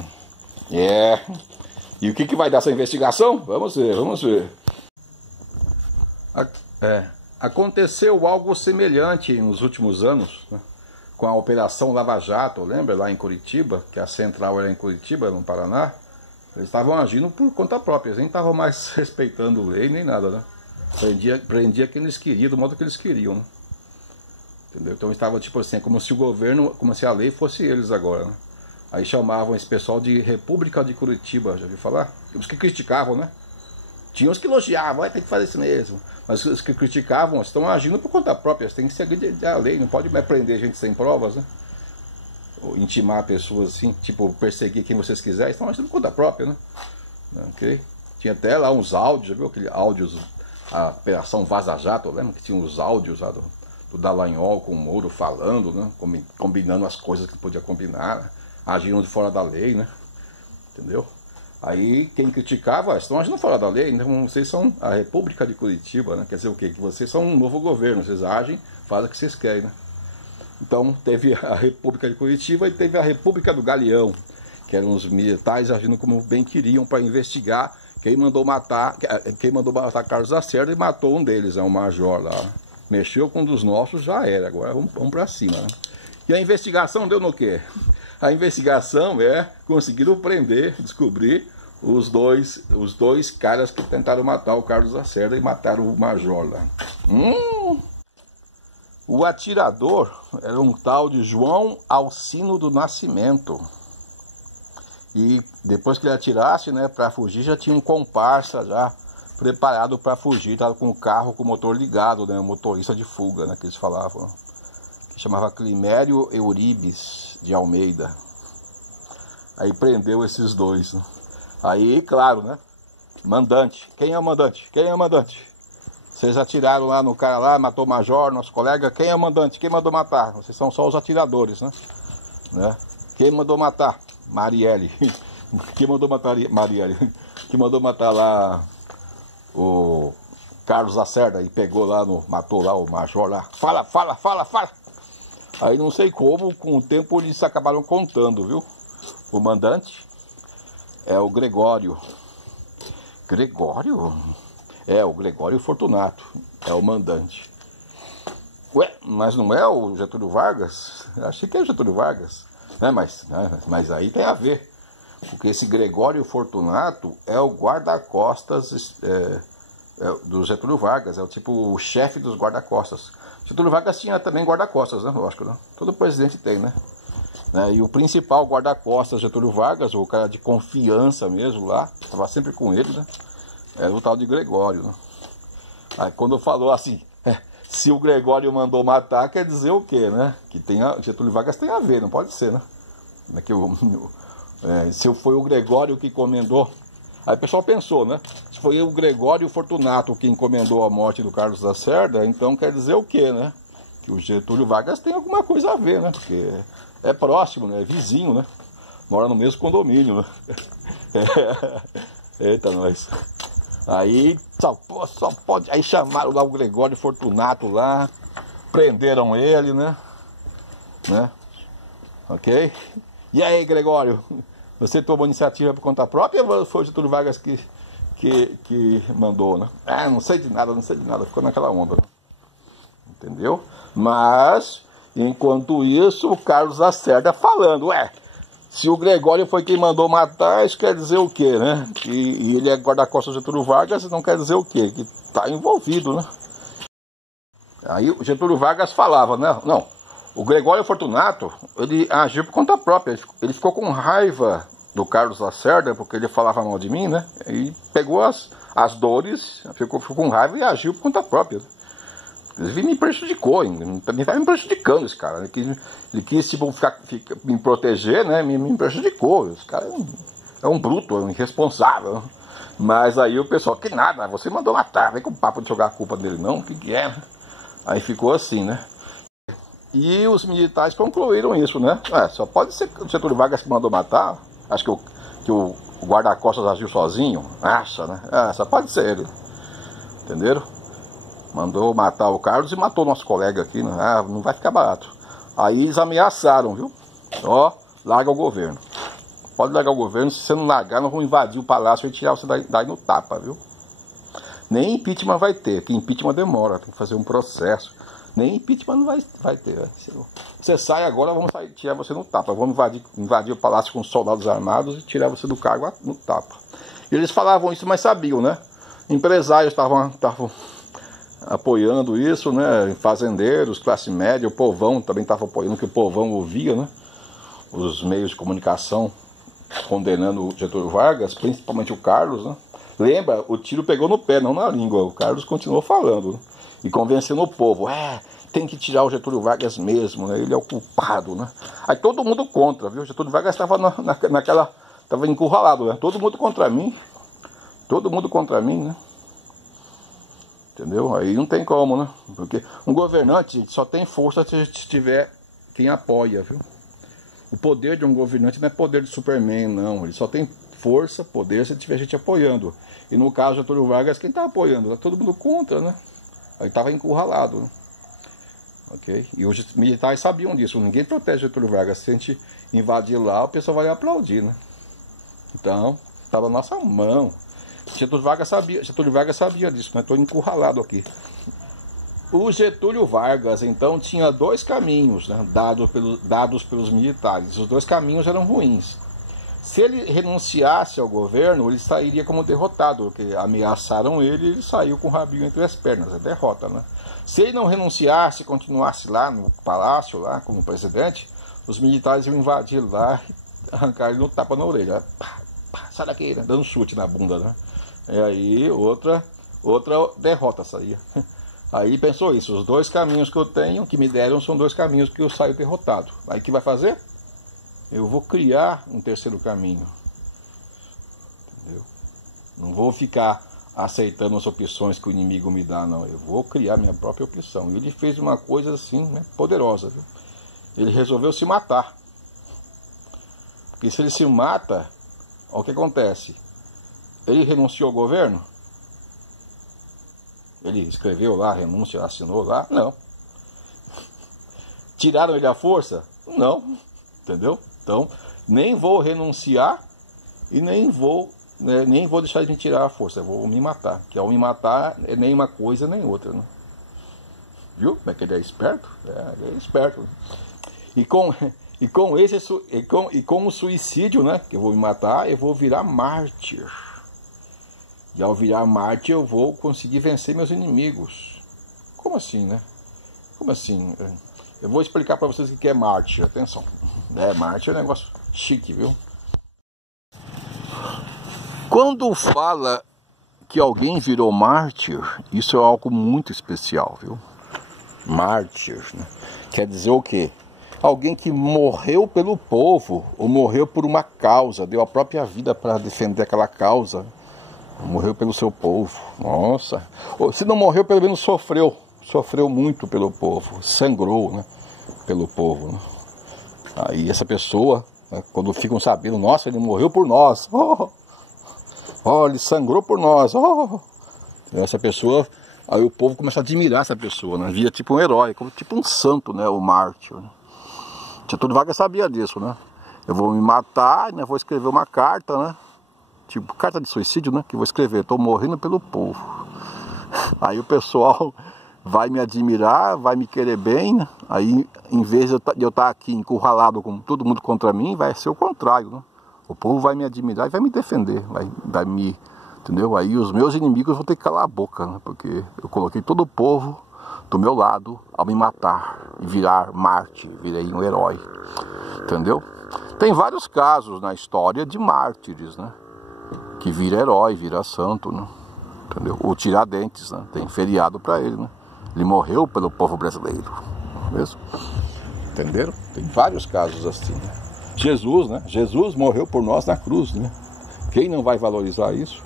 E o que vai dar essa investigação? Vamos ver, vamos ver. Aconteceu algo semelhante nos últimos anos, né? Com a Operação Lava Jato, lembra? Lá em Curitiba, que a central era em Curitiba, no Paraná. Eles estavam agindo por conta própria, eles nem estavam mais respeitando lei nem nada, né? Prendia quem eles queriam, do modo que eles queriam, né? Entendeu? Então estava tipo assim, como se o governo, como se a lei fosse eles agora, né? Aí chamavam esse pessoal de República de Curitiba, já ouviu falar? Os que criticavam, né? Tinha os que elogiavam, tem que fazer isso mesmo. Mas os que criticavam estão agindo por conta própria, tem que seguir a lei, não pode mais prender gente sem provas, né? Ou intimar pessoas assim, tipo, perseguir quem vocês quiserem, estão agindo por conta própria, né? Ok? Tinha até lá uns áudios, já viu aquele áudios, a Operação Vaza Jato, lembra que tinha uns áudios lá do Dallagnol com o Moro falando, né? Combinando as coisas que podia combinar, né? Agindo de fora da lei, né? Entendeu? Aí quem criticava, estão agindo fora da lei, então vocês são a República de Curitiba, né? Quer dizer o quê? Que vocês são um novo governo, vocês agem, fazem o que vocês querem, né? Então teve a República de Curitiba e teve a República do Galeão, que eram os militares agindo como bem queriam para investigar quem mandou matar Carlos Lacerda e matou um deles, um major lá. Mexeu com um dos nossos, já era, agora vamos para cima, né? E a investigação deu no quê? A investigação conseguiram prender, descobrir os dois caras que tentaram matar o Carlos Lacerda e mataram o major lá. O atirador era um tal de João Alcino do Nascimento. E depois que ele atirasse, né, para fugir, já tinha um comparsa já preparado para fugir, estava com o carro com o motor ligado, né, o motorista de fuga, né, que eles falavam. Que chamava Climério Euribes de Almeida. Aí prendeu esses dois, né? Aí, claro, né? Mandante. Quem é o mandante? Quem é o mandante? Vocês atiraram lá no cara lá, matou o major, nosso colega. Quem é o mandante? Quem mandou matar? Vocês são só os atiradores, né? Quem mandou matar? Marielle. Quem mandou matar Marielle? Quem mandou matar lá o Carlos Lacerda e pegou lá, matou lá o major lá. Fala! Aí não sei como, com o tempo eles acabaram contando, viu? O mandante é o Gregório. Gregório? É, o Gregório Fortunato. É o mandante. Ué, mas não é o Getúlio Vargas? Achei que é o Getúlio Vargas. Né? Mas aí tem a ver. Porque esse Gregório Fortunato é o guarda-costas do Getúlio Vargas. É o chefe dos guarda-costas. Getúlio Vargas tinha também guarda-costas, né? Lógico, né? Todo presidente tem, né? E o principal guarda-costas Getúlio Vargas, o cara de confiança mesmo lá, estava sempre com ele, né? Era o tal de Gregório, né? Aí quando falou assim, Se o Gregório mandou matar, quer dizer o quê, né? Que Getúlio Vargas tem a ver, não pode ser, né? Se foi o Gregório que encomendou. Aí o pessoal pensou, né? Se foi o Gregório Fortunato que encomendou a morte do Carlos Lacerda, então quer dizer o quê, né? Que o Getúlio Vargas tem alguma coisa a ver, né? Porque é próximo, né? É vizinho, né? Mora no mesmo condomínio, né? Eita, nós. Aí só pode. Aí chamaram lá o Gregório Fortunato lá, prenderam ele, né? Ok? E aí, Gregório, você tomou iniciativa por conta própria ou foi o Getúlio Vargas que mandou, né? Não sei de nada, ficou naquela onda, né? Entendeu? Mas, enquanto isso, o Carlos Lacerda falando, se o Gregório foi quem mandou matar, isso quer dizer o quê, né? E ele é guarda-costas do Getúlio Vargas, não quer dizer o quê? Que tá envolvido, né? Aí o Getúlio Vargas falava, né? Não, o Gregório Fortunato, ele agiu por conta própria, ele ficou com raiva do Carlos Lacerda, porque ele falava mal de mim, né? E pegou as dores, ficou com raiva e agiu por conta própria. Inclusive me prejudicou, também tá me prejudicando esse cara. Ele quis tipo, me proteger, né? Me prejudicou. Esse cara é um bruto, é um irresponsável. Mas aí o pessoal, que nada, você mandou matar, vem com o papo de jogar a culpa dele, não, o que é? Aí ficou assim, né? E os militares concluíram isso, né? Só pode ser o Getúlio Vargas que mandou matar. Acho que o guarda-costas agiu sozinho. Acha, né? Só pode ser ele. Entenderam? Mandou matar o Carlos e matou nosso colega aqui, né? Não vai ficar barato. Aí eles ameaçaram, viu? Larga o governo. Pode largar o governo, se você não largar, nós vamos invadir o palácio e tirar você daí no tapa, viu? Nem impeachment vai ter, porque impeachment demora, tem que fazer um processo. Nem impeachment não vai ter. Você sai agora, vamos tirar você no tapa. Vamos invadir o palácio com soldados armados e tirar você do cargo no tapa. E eles falavam isso, mas sabiam, né? Empresários estavam apoiando isso, né? Fazendeiros, classe média, o povão também estava apoiando, que o povão ouvia, né? Os meios de comunicação condenando o Getúlio Vargas, principalmente o Carlos, né? Lembra, o tiro pegou no pé, não na língua. O Carlos continuou falando, né? E convencendo o povo, tem que tirar o Getúlio Vargas mesmo, né? Ele é o culpado, né? Aí todo mundo contra, viu? O Getúlio Vargas estava estava encurralado, né? Todo mundo contra mim, né? Entendeu? Aí não tem como, né? Porque um governante só tem força se tiver quem apoia, viu? O poder de um governante não é poder de Superman, não. Ele só tem força, poder, se tiver gente apoiando. E no caso do Getúlio Vargas, quem está apoiando? Tá todo mundo contra, né? Aí estava encurralado, né? Ok? E os militares sabiam disso. Ninguém protege o Getúlio Vargas. Se a gente invadir lá, o pessoal vai aplaudir, né? Então, estava na nossa mão. Getúlio Vargas sabia disso, né? Estou encurralado aqui. O Getúlio Vargas, então, tinha dois caminhos, né? dados pelos militares. Os dois caminhos eram ruins. Se ele renunciasse ao governo, ele sairia como derrotado, porque ameaçaram ele e ele saiu com o rabinho entre as pernas, é derrota, né? Se ele não renunciasse, continuasse lá no palácio, lá como presidente, os militares iam invadir lá e arrancar ele no tapa na orelha. Sai daqui, né? Dando chute na bunda, né? E aí outra derrota saía. Aí pensou isso, os dois caminhos que eu tenho, que me deram, são dois caminhos que eu saio derrotado. Aí o que vai fazer? Eu vou criar um terceiro caminho. Entendeu? Não vou ficar aceitando as opções que o inimigo me dá, não. Eu vou criar minha própria opção. E ele fez uma coisa assim, né, poderosa. Viu? Ele resolveu se matar. Porque se ele se mata, olha o que acontece. Ele renunciou ao governo? Ele escreveu lá, renúncia, assinou lá? Não. Tiraram ele à força? Não. Entendeu? Então, nem vou renunciar e nem vou deixar de me tirar a força. Eu vou me matar. Que ao me matar é nem uma coisa nem outra. Né? Viu? Como é que ele é esperto? Ele é esperto. E com o suicídio, né? Que eu vou me matar, eu vou virar mártir. E ao virar mártir eu vou conseguir vencer meus inimigos. Como assim, né? Como assim? Eu vou explicar para vocês o que é mártir, atenção. Mártir é um negócio chique, viu? Quando fala que alguém virou mártir, isso é algo muito especial, viu? Mártir, né? Quer dizer o quê? Alguém que morreu pelo povo, ou morreu por uma causa, deu a própria vida para defender aquela causa, morreu pelo seu povo. Nossa, se não morreu, pelo menos sofreu muito pelo povo, sangrou, né, pelo povo, né? Aí essa pessoa, né, quando ficam sabendo, nossa, ele morreu por nós, ele sangrou por nós, essa pessoa, aí o povo começa a admirar essa pessoa, né? Via tipo um herói, como tipo um santo, né, o mártir, né? Getúlio Vargas sabia disso, né? Eu vou me matar, né? Vou escrever uma carta, né? Tipo, carta de suicídio, né? Que vou escrever, tô morrendo pelo povo. Aí o pessoal vai me admirar, vai me querer bem, né? Aí, em vez de eu estar aqui encurralado com todo mundo contra mim, vai ser o contrário, né? O povo vai me admirar e vai me defender, vai me... Entendeu? Aí os meus inimigos vão ter que calar a boca, né? Porque eu coloquei todo o povo do meu lado ao me matar e virar mártir, virei um herói, entendeu? Tem vários casos na história de mártires, né? Que vira herói, vira santo, né? Entendeu? O Tiradentes, né? Tem feriado para ele, né? Ele morreu pelo povo brasileiro, mesmo? Entenderam? Tem vários casos assim, né? Jesus, né? Jesus morreu por nós na cruz, né? Quem não vai valorizar isso?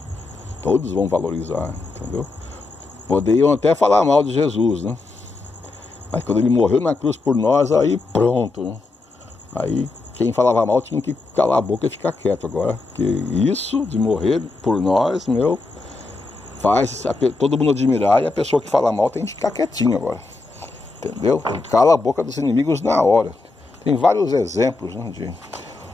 Todos vão valorizar, entendeu? Poderiam até falar mal de Jesus, né? Mas quando ele morreu na cruz por nós, aí pronto, né? Aí quem falava mal tinha que calar a boca e ficar quieto agora. Porque isso de morrer por nós, meu, faz todo mundo admirar e a pessoa que fala mal tem que ficar quietinho agora. Entendeu? Cala a boca dos inimigos na hora. Tem vários exemplos, né?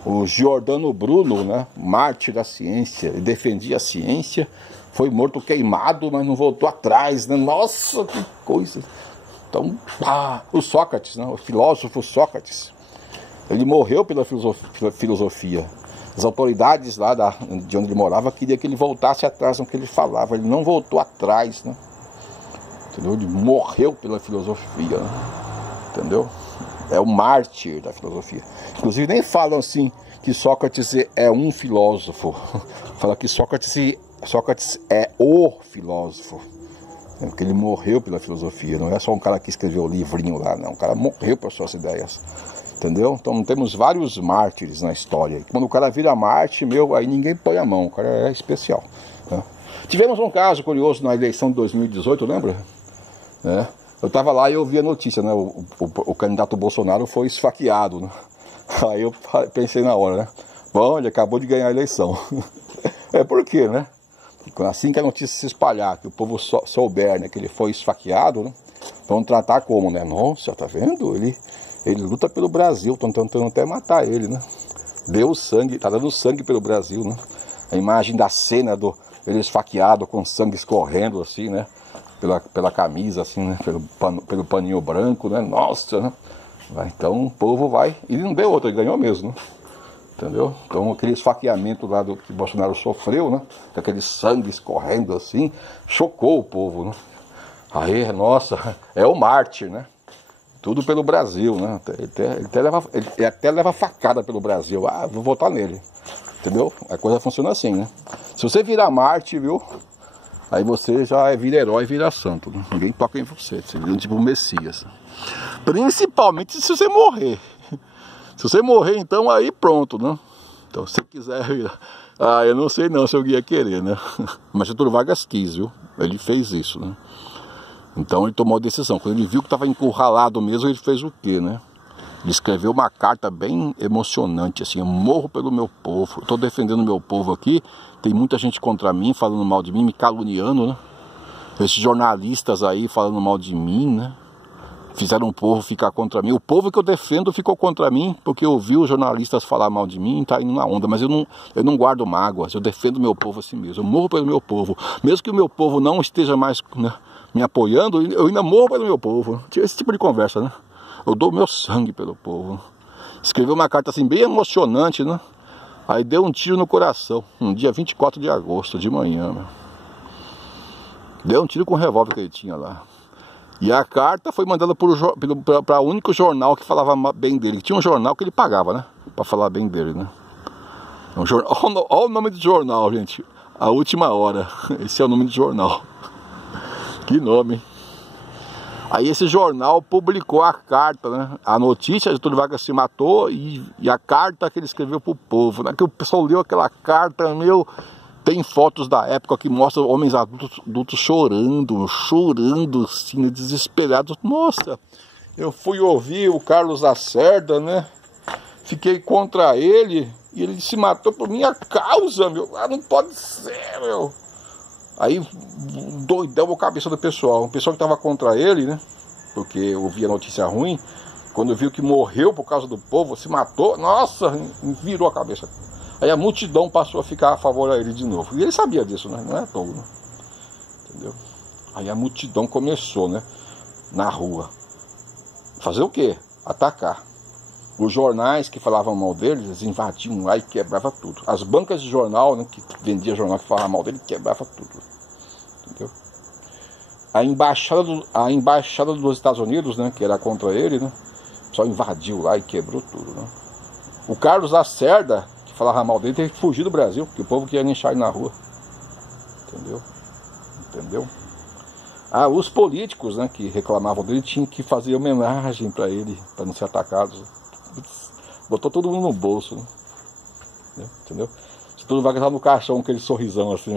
O Giordano Bruno, né? Mártir da ciência, ele defendia a ciência. Foi morto queimado, mas não voltou atrás, né? Nossa, que coisa. Então, o Sócrates, né? O filósofo Sócrates, ele morreu pela filosofia. As autoridades lá de onde ele morava queriam que ele voltasse atrás no que ele falava. Ele não voltou atrás, né? Entendeu? Ele morreu pela filosofia, né? Entendeu? É o mártir da filosofia. Inclusive nem falam assim que Sócrates é um filósofo. Fala que Sócrates é o filósofo, porque ele morreu pela filosofia, não é só um cara que escreveu o livrinho lá, não, o cara morreu por suas ideias, entendeu? Então temos vários mártires na história, e quando o cara vira mártir, aí ninguém põe a mão, o cara é especial, né? Tivemos um caso curioso na eleição de 2018, lembra? Eu estava lá e eu vi a notícia, né? O candidato Bolsonaro foi esfaqueado, né? Aí eu pensei na hora, né? Bom, ele acabou de ganhar a eleição. Por quê, né? Assim que a notícia se espalhar, que o povo souber, né, que ele foi esfaqueado, né, vão tratar como, né? Nossa, tá vendo? Ele luta pelo Brasil, estão tentando até matar ele, né? Deu sangue, tá dando sangue pelo Brasil, né? A imagem da cena ele esfaqueado com sangue escorrendo assim, né? Pela camisa, assim, né? Pelo paninho branco, né? Nossa, né? Então o povo vai. Ele não deu outro, ele ganhou mesmo, né? Entendeu? Então aquele esfaqueamento lá que Bolsonaro sofreu, né? Com aquele sangue escorrendo assim, chocou o povo, né? Aí, nossa, é o mártir, né? Tudo pelo Brasil, né? Ele até leva facada pelo Brasil. Vou votar nele. Entendeu? A coisa funciona assim, né? Se você virar mártir, viu? Aí você já vira herói e vira santo, né? Ninguém toca em você. Você vira tipo um Messias. Principalmente se você morrer. Se você morrer, então, aí pronto, né? Então, se você quiser virar... eu não sei não se eu ia querer, né? Mas Getúlio Vargas quis, viu? Ele fez isso, né? Então, ele tomou a decisão. Quando ele viu que estava encurralado mesmo, ele fez o quê, né? Ele escreveu uma carta bem emocionante, assim: eu morro pelo meu povo, eu estou defendendo o meu povo aqui, tem muita gente contra mim, falando mal de mim, me caluniando, né? Esses jornalistas aí falando mal de mim, né? Fizeram o povo ficar contra mim. O povo que eu defendo ficou contra mim porque ouviu os jornalistas falar mal de mim e tá indo na onda. Mas eu não guardo mágoas, eu defendo o meu povo assim mesmo. Eu morro pelo meu povo. Mesmo que o meu povo não esteja mais, né, me apoiando, eu ainda morro pelo meu povo. Esse tipo de conversa, né? Eu dou meu sangue pelo povo. Escreveu uma carta assim bem emocionante, né? Aí deu um tiro no coração, no dia 24 de agosto, de manhã, meu. Deu um tiro com o revólver que ele tinha lá. E a carta foi mandada para o único jornal que falava bem dele. Tinha um jornal que ele pagava, né? Para falar bem dele, né? Olha o nome do jornal, gente. A Última Hora. Esse é o nome do jornal. Que nome. Aí esse jornal publicou a carta, né? A notícia de Getúlio Vargas se matou e a carta que ele escreveu pro povo, né? Que o pessoal leu aquela carta, meu... Tem fotos da época que mostram homens adultos chorando, assim, desesperados. Nossa, eu fui ouvir o Carlos Lacerda, né? Fiquei contra ele e ele se matou por minha causa, meu. Ah, não pode ser, meu. Aí, doidão a cabeça do pessoal. O pessoal que estava contra ele, né? Porque eu vi a notícia ruim. Quando viu que morreu por causa do povo, se matou. Nossa, virou a cabeça. Aí a multidão passou a ficar a favor a ele de novo. E ele sabia disso, né? Não é tolo, né? Entendeu? Aí a multidão começou, né? Na rua. Fazer o quê? Atacar. Os jornais que falavam mal dele, eles invadiam lá e quebravam tudo. As bancas de jornal, né? Que vendia jornal que falava mal dele, quebrava tudo. Entendeu? A embaixada dos Estados Unidos, né? Que era contra ele, né? Só invadiu lá e quebrou tudo, né? O Carlos Lacerda, que falava mal dele, teve que fugir do Brasil, porque o povo queria linchar ele na rua. Entendeu? Ah, os políticos, né, que reclamavam dele tinham que fazer homenagem para ele, para não ser atacados. Botou todo mundo no bolso, né? Entendeu? Tudo vai estar no caixão, aquele sorrisão assim,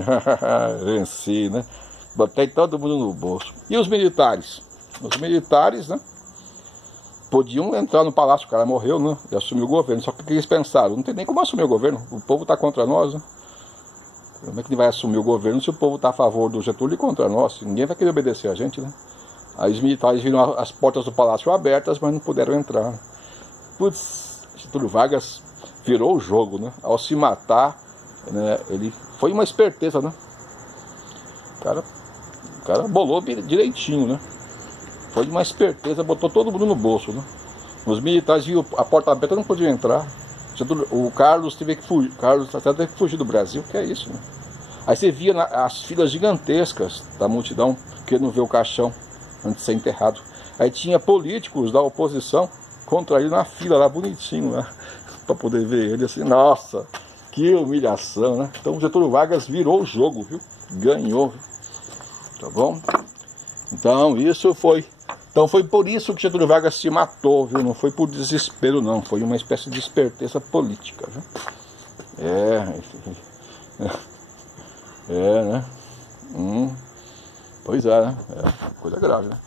venci, né? Botei todo mundo no bolso. E os militares? Os militares, né? Podiam entrar no palácio, o cara morreu, né? E assumiu o governo. Só que eles pensaram, não tem nem como assumir o governo. O povo está contra nós, né? Como é que ele vai assumir o governo se o povo está a favor do Getúlio e contra nós? Ninguém vai querer obedecer a gente, né? Aí os militares viram as portas do palácio abertas, mas não puderam entrar. Putz, Getúlio Vargas virou o jogo, né? Ao se matar, né? Ele foi uma esperteza, né? O cara bolou direitinho, né? Foi uma esperteza, botou todo mundo no bolso, né? Os militares viram a porta aberta, não podiam entrar. O Carlos teve que fugir do Brasil, que é isso, né? Aí você via as filas gigantescas da multidão querendo ver o caixão antes de ser enterrado. Aí tinha políticos da oposição contra ele na fila lá, bonitinho lá, para poder ver ele assim. Nossa, que humilhação, né? Então Getúlio Vargas virou o jogo, viu? Ganhou, viu? Tá bom? Então isso foi... Então foi por isso que Getúlio Vargas se matou, viu? Não foi por desespero, não. Foi uma espécie de esperteza política, viu? Né? Pois é, né? Coisa grave, né?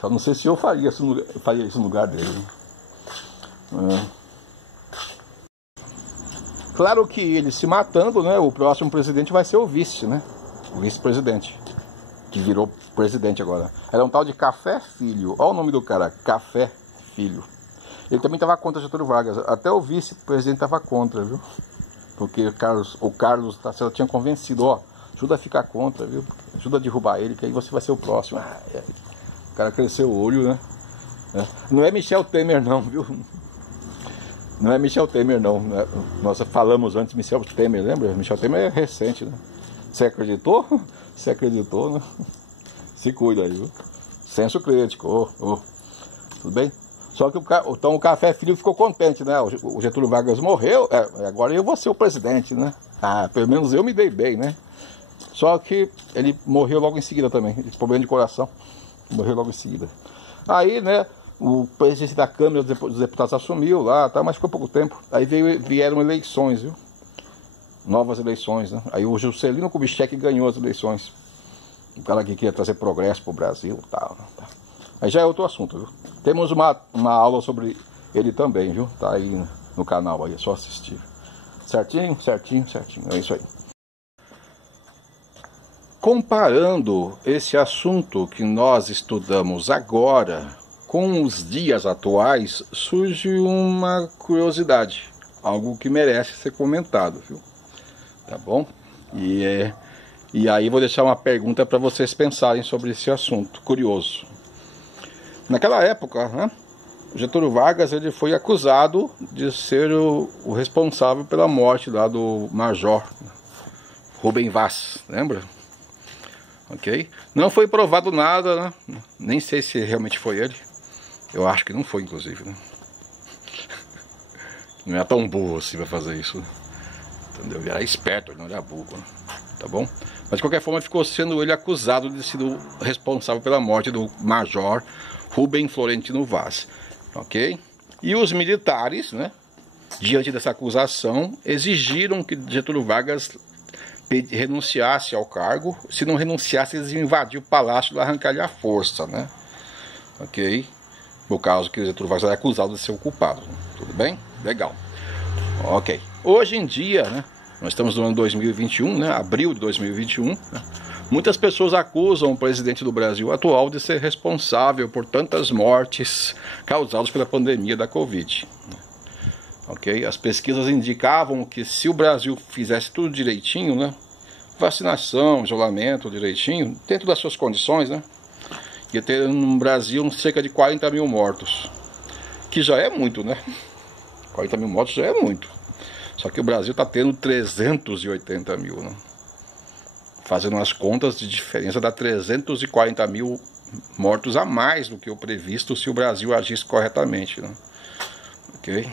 Só não sei se eu faria isso no lugar dele, né? Claro que ele se matando, né? O próximo presidente vai ser o vice, né? O vice-presidente, que virou presidente agora. Era um tal de Café Filho. Olha o nome do cara, Café Filho. Ele também estava contra Getúlio Vargas. Até o vice-presidente estava contra, viu? Porque o Carlos Lacerda tinha convencido, ó, ajuda a ficar contra, viu? Ajuda a derrubar ele, que aí você vai ser o próximo. O cara cresceu o olho, né? Não é Michel Temer, não, viu? Não é Michel Temer, não. Nós falamos antes Michel Temer, lembra? Michel Temer é recente, né? Você acreditou? Você acreditou, né? Se cuida aí, viu? Senso crítico. Tudo bem? Só que então o Café Filho ficou contente, né? O Getúlio Vargas morreu, agora eu vou ser o presidente, né? Ah, pelo menos eu me dei bem, né? Só que ele morreu logo em seguida também. Problema de coração. Morreu logo em seguida. Aí, né? O presidente da Câmara dos Deputados assumiu lá, tá, mas ficou pouco tempo. Aí vieram eleições, viu? Novas eleições, né? Aí o Juscelino Kubitschek ganhou as eleições. O cara que queria trazer progresso pro Brasil e tal. Tá. Aí já é outro assunto, viu? Temos uma aula sobre ele também, viu? Tá aí no canal, aí é só assistir. Certinho? É isso aí. Comparando esse assunto que nós estudamos agora com os dias atuais, surge uma curiosidade, algo que merece ser comentado, viu? Tá bom? E aí vou deixar uma pergunta para vocês pensarem sobre esse assunto curioso. Naquela época, né, o Getúlio Vargas ele foi acusado de ser o responsável pela morte lá do Major Rubem Vaz, lembra? Ok? Não foi provado nada, né? Nem sei se realmente foi ele. Eu acho que não foi, inclusive, né? Não é tão burro assim pra fazer isso, né? Entendeu? Ele era esperto, ele não era burro, né? tá bom? Mas de qualquer forma ficou sendo ele acusado de ser o responsável pela morte do Major Rubem Florentino Vaz, ok? E os militares, né, diante dessa acusação, exigiram que Getúlio Vargas renunciasse ao cargo. Se não renunciasse, eles iam invadir o palácio e arrancar-lhe a força, né? Ok? Por causa que Getúlio Vargas era acusado de ser o culpado. Tudo bem? Legal. Ok. Hoje em dia, né, nós estamos no ano 2021, né, abril de 2021, né, muitas pessoas acusam o presidente do Brasil atual de ser responsável por tantas mortes causadas pela pandemia da Covid. Ok? As pesquisas indicavam que se o Brasil fizesse tudo direitinho, né, vacinação, isolamento direitinho, dentro das suas condições, né, ia ter no Brasil cerca de 40 mil mortos, que já é muito, né? 40 mil mortos já é muito. Só que o Brasil está tendo 380 mil, né? Fazendo as contas, de diferença dá 340 mil mortos a mais do que o previsto se o Brasil agisse corretamente, né? Ok?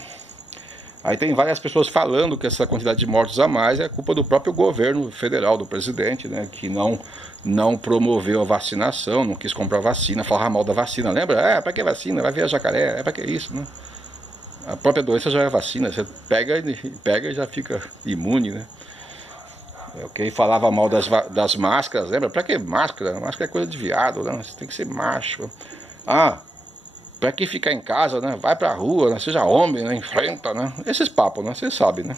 Aí tem várias pessoas falando que essa quantidade de mortos a mais é culpa do próprio governo federal, do presidente, né? Que não promoveu a vacinação, não quis comprar vacina, falava mal da vacina, lembra? Pra que vacina? Vai ver a jacaré, pra que isso, né? A própria doença já é vacina, você pega e já fica imune, né? Ok? Falava mal das máscaras, lembra? Pra que máscara? Máscara é coisa de viado, né? Você tem que ser macho. Pra que ficar em casa, né? Vai pra rua, né? Seja homem, né? Enfrenta, né? Esses papos, né? Você sabe, né?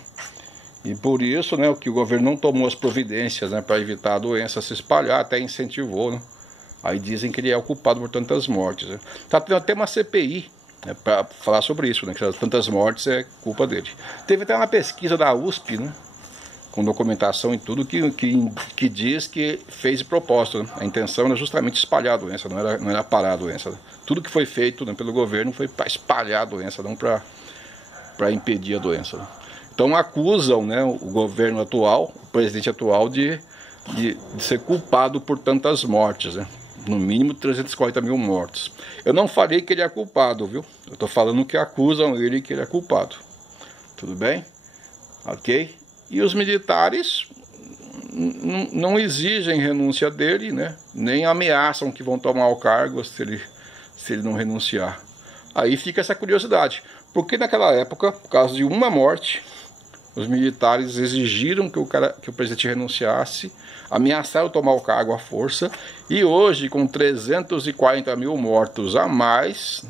E por isso, né, que o governo não tomou as providências, né, para evitar a doença se espalhar, até incentivou, né? Aí dizem que ele é o culpado por tantas mortes, né? Tá tendo até uma CPI, né, para falar sobre isso, né, que tantas mortes é culpa dele. Teve até uma pesquisa da USP, né, com documentação e tudo, que diz que fez de propósito, né? A intenção era justamente espalhar a doença, não era parar a doença, né? Tudo que foi feito, né, pelo governo foi para espalhar a doença, não para impedir a doença, né? Então acusam, né, o governo atual, o presidente atual, de ser culpado por tantas mortes, né? No mínimo 340 mil mortos. Eu não falei que ele é culpado, viu? Eu estou falando que acusam ele que ele é culpado. Tudo bem? Ok? E os militares não exigem renúncia dele, né? Nem ameaçam que vão tomar o cargo se ele não renunciar. Aí fica essa curiosidade. Porque naquela época, por causa de uma morte, os militares exigiram que o presidente renunciasse, ameaçaram tomar o cargo à força, e hoje, com 340 mil mortos a mais,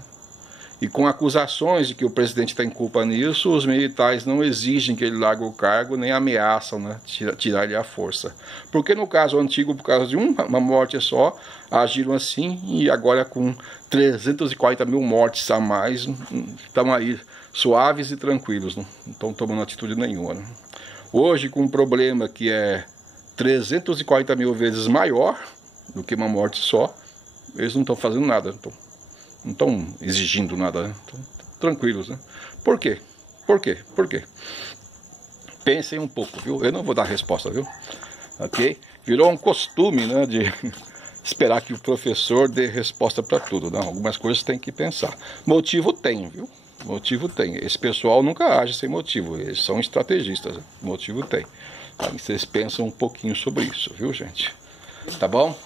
e com acusações de que o presidente tem culpa nisso, os militares não exigem que ele largue o cargo, nem ameaçam, né, tirar ele à força. Porque no caso antigo, por causa de uma morte só, agiram assim, e agora com 340 mil mortes a mais, estão aí suaves e tranquilos, não estão tomando atitude nenhuma, né? Hoje, com um problema que é 340 mil vezes maior do que uma morte só, eles não estão fazendo nada, não estão exigindo nada, né? Estão tranquilos, né? Por quê? Por quê? Por quê? Pensem um pouco, viu? Eu não vou dar resposta, viu? Ok? Virou um costume, né, de esperar que o professor dê resposta para tudo, né? Algumas coisas tem que pensar. Motivo tem, viu? Motivo tem. Esse pessoal nunca age sem motivo. Eles são estrategistas. Motivo tem. Aí vocês pensam um pouquinho sobre isso, viu, gente? Tá bom?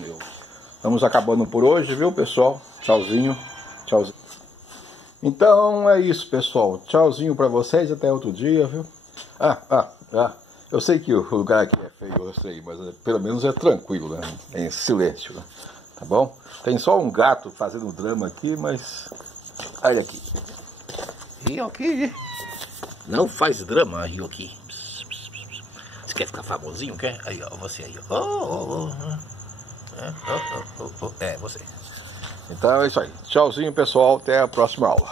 Vamos acabando por hoje, viu, pessoal? Tchauzinho. Tchauzinho. Então é isso, pessoal. Tchauzinho pra vocês. Até outro dia, viu? Eu sei que o lugar aqui é feio, eu sei, mas pelo menos é tranquilo, né? É em silêncio, né? Tá bom? Tem só um gato fazendo drama aqui, mas... Olha aqui. Ryoki. Não faz drama, Ryoki. Você quer ficar famosinho, quer? Aí, ó, você aí, ó. É, você. Então é isso aí. Tchauzinho, pessoal. Até a próxima aula.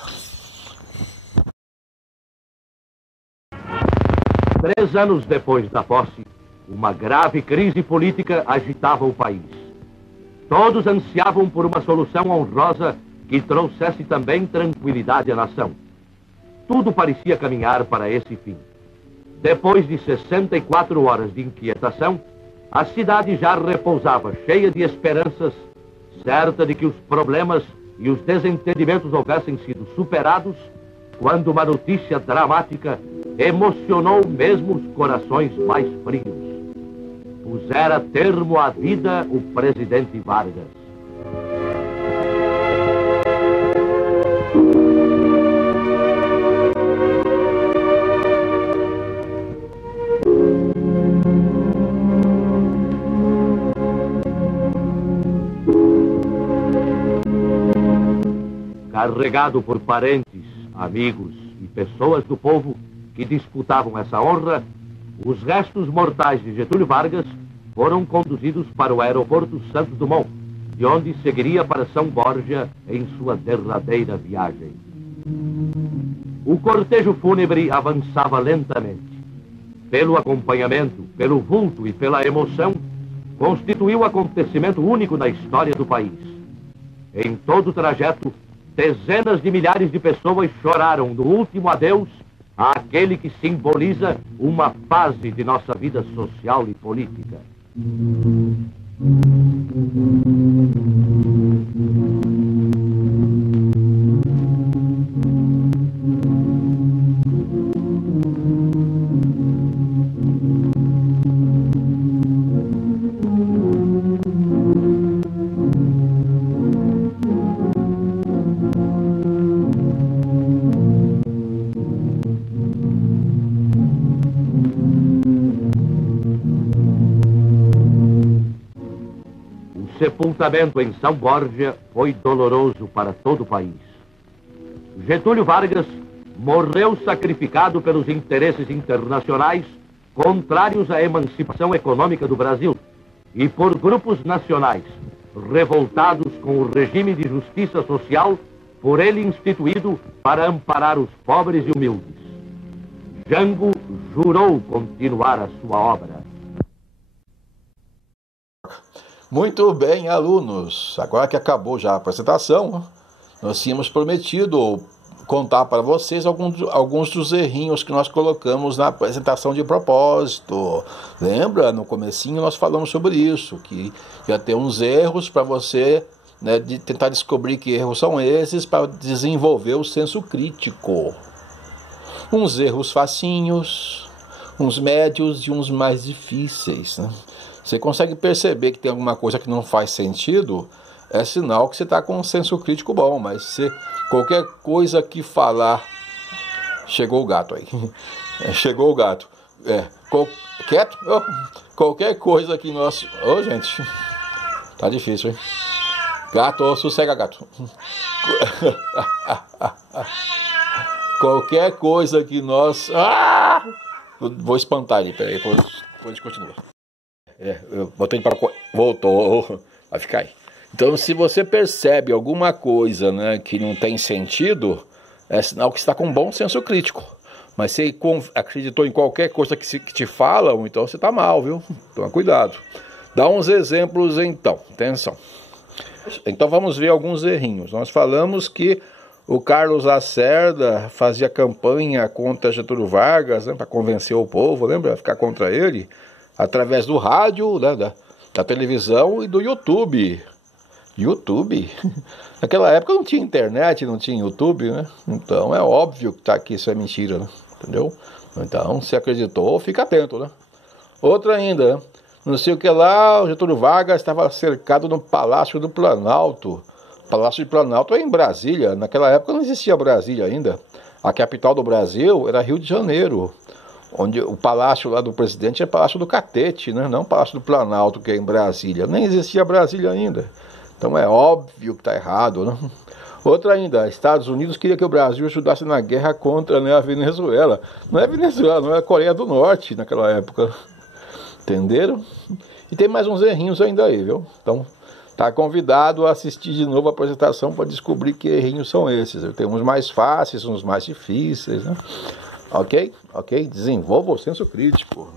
3 anos depois da posse, uma grave crise política agitava o país. Todos ansiavam por uma solução honrosa que trouxesse também tranquilidade à nação. Tudo parecia caminhar para esse fim. Depois de 64 horas de inquietação, a cidade já repousava cheia de esperanças, certa de que os problemas e os desentendimentos houvessem sido superados, quando uma notícia dramática emocionou mesmo os corações mais frios. pusera termo à vida o presidente Vargas. Carregado por parentes, amigos e pessoas do povo que disputavam essa honra, os restos mortais de Getúlio Vargas foram conduzidos para o aeroporto Santos Dumont, de onde seguiria para São Borja em sua derradeira viagem. O cortejo fúnebre avançava lentamente. Pelo acompanhamento, pelo vulto e pela emoção, constituiu um acontecimento único na história do país. Em todo o trajeto, dezenas de milhares de pessoas choraram no último adeus àquele que simboliza uma fase de nossa vida social e política. O sepultamento em São Borja foi doloroso para todo o país. Getúlio Vargas morreu sacrificado pelos interesses internacionais contrários à emancipação econômica do Brasil e por grupos nacionais revoltados com o regime de justiça social por ele instituído para amparar os pobres e humildes. Jango jurou continuar a sua obra. Muito bem, alunos. Agora que acabou já a apresentação, nós tínhamos prometido contar para vocês alguns dos errinhos que nós colocamos na apresentação de propósito. Lembra? No comecinho nós falamos sobre isso, que ia ter uns erros para você, né, de tentar descobrir que erros são esses para desenvolver o senso crítico. Uns erros facinhos, uns médios e uns mais difíceis, né? Você consegue perceber que tem alguma coisa que não faz sentido, é sinal que você está com um senso crítico bom, mas se qualquer coisa que falar... Chegou o gato aí. Chegou o gato. Quieto? Oh, qualquer coisa que nós... Ô, gente, tá difícil, hein? Gato, sossega, gato. Qualquer coisa que nós... Vou espantar ele, peraí, depois a gente continua. Eu botei para... Voltou, vai ficar aí. Então, se você percebe alguma coisa, né, que não tem sentido, é sinal que está com um bom senso crítico. Mas se acreditou em qualquer coisa que te falam, então você está mal, viu? Toma cuidado. Dá uns exemplos, então. Atenção. Então, vamos ver alguns errinhos. Nós falamos que o Carlos Lacerda fazia campanha contra Getúlio Vargas, né, para convencer o povo, lembra? Ficar contra ele. Através do rádio, né, da televisão e do YouTube. YouTube? Naquela época não tinha internet, não tinha YouTube, né? Então é óbvio que isso é mentira, né? Entendeu? Então, se acreditou, fica atento, né? Outra ainda, não sei o que lá, o Getúlio Vargas estava cercado no Palácio do Planalto. O Palácio do Planalto é em Brasília. Naquela época não existia Brasília ainda. A capital do Brasil era Rio de Janeiro, onde o palácio lá do presidente é Palácio do Catete, né? Não o Palácio do Planalto, que é em Brasília. Nem existia Brasília ainda. Então é óbvio que está errado, né? Outra ainda, Estados Unidos queria que o Brasil ajudasse na guerra contra, né, a Venezuela. Não é Venezuela, não é a Coreia do Norte naquela época. Entenderam? E tem mais uns errinhos ainda aí, viu? Então, tá convidado a assistir de novo a apresentação para descobrir que errinhos são esses. Tem uns mais fáceis, uns mais difíceis, né? Ok? Ok? Desenvolva o senso crítico.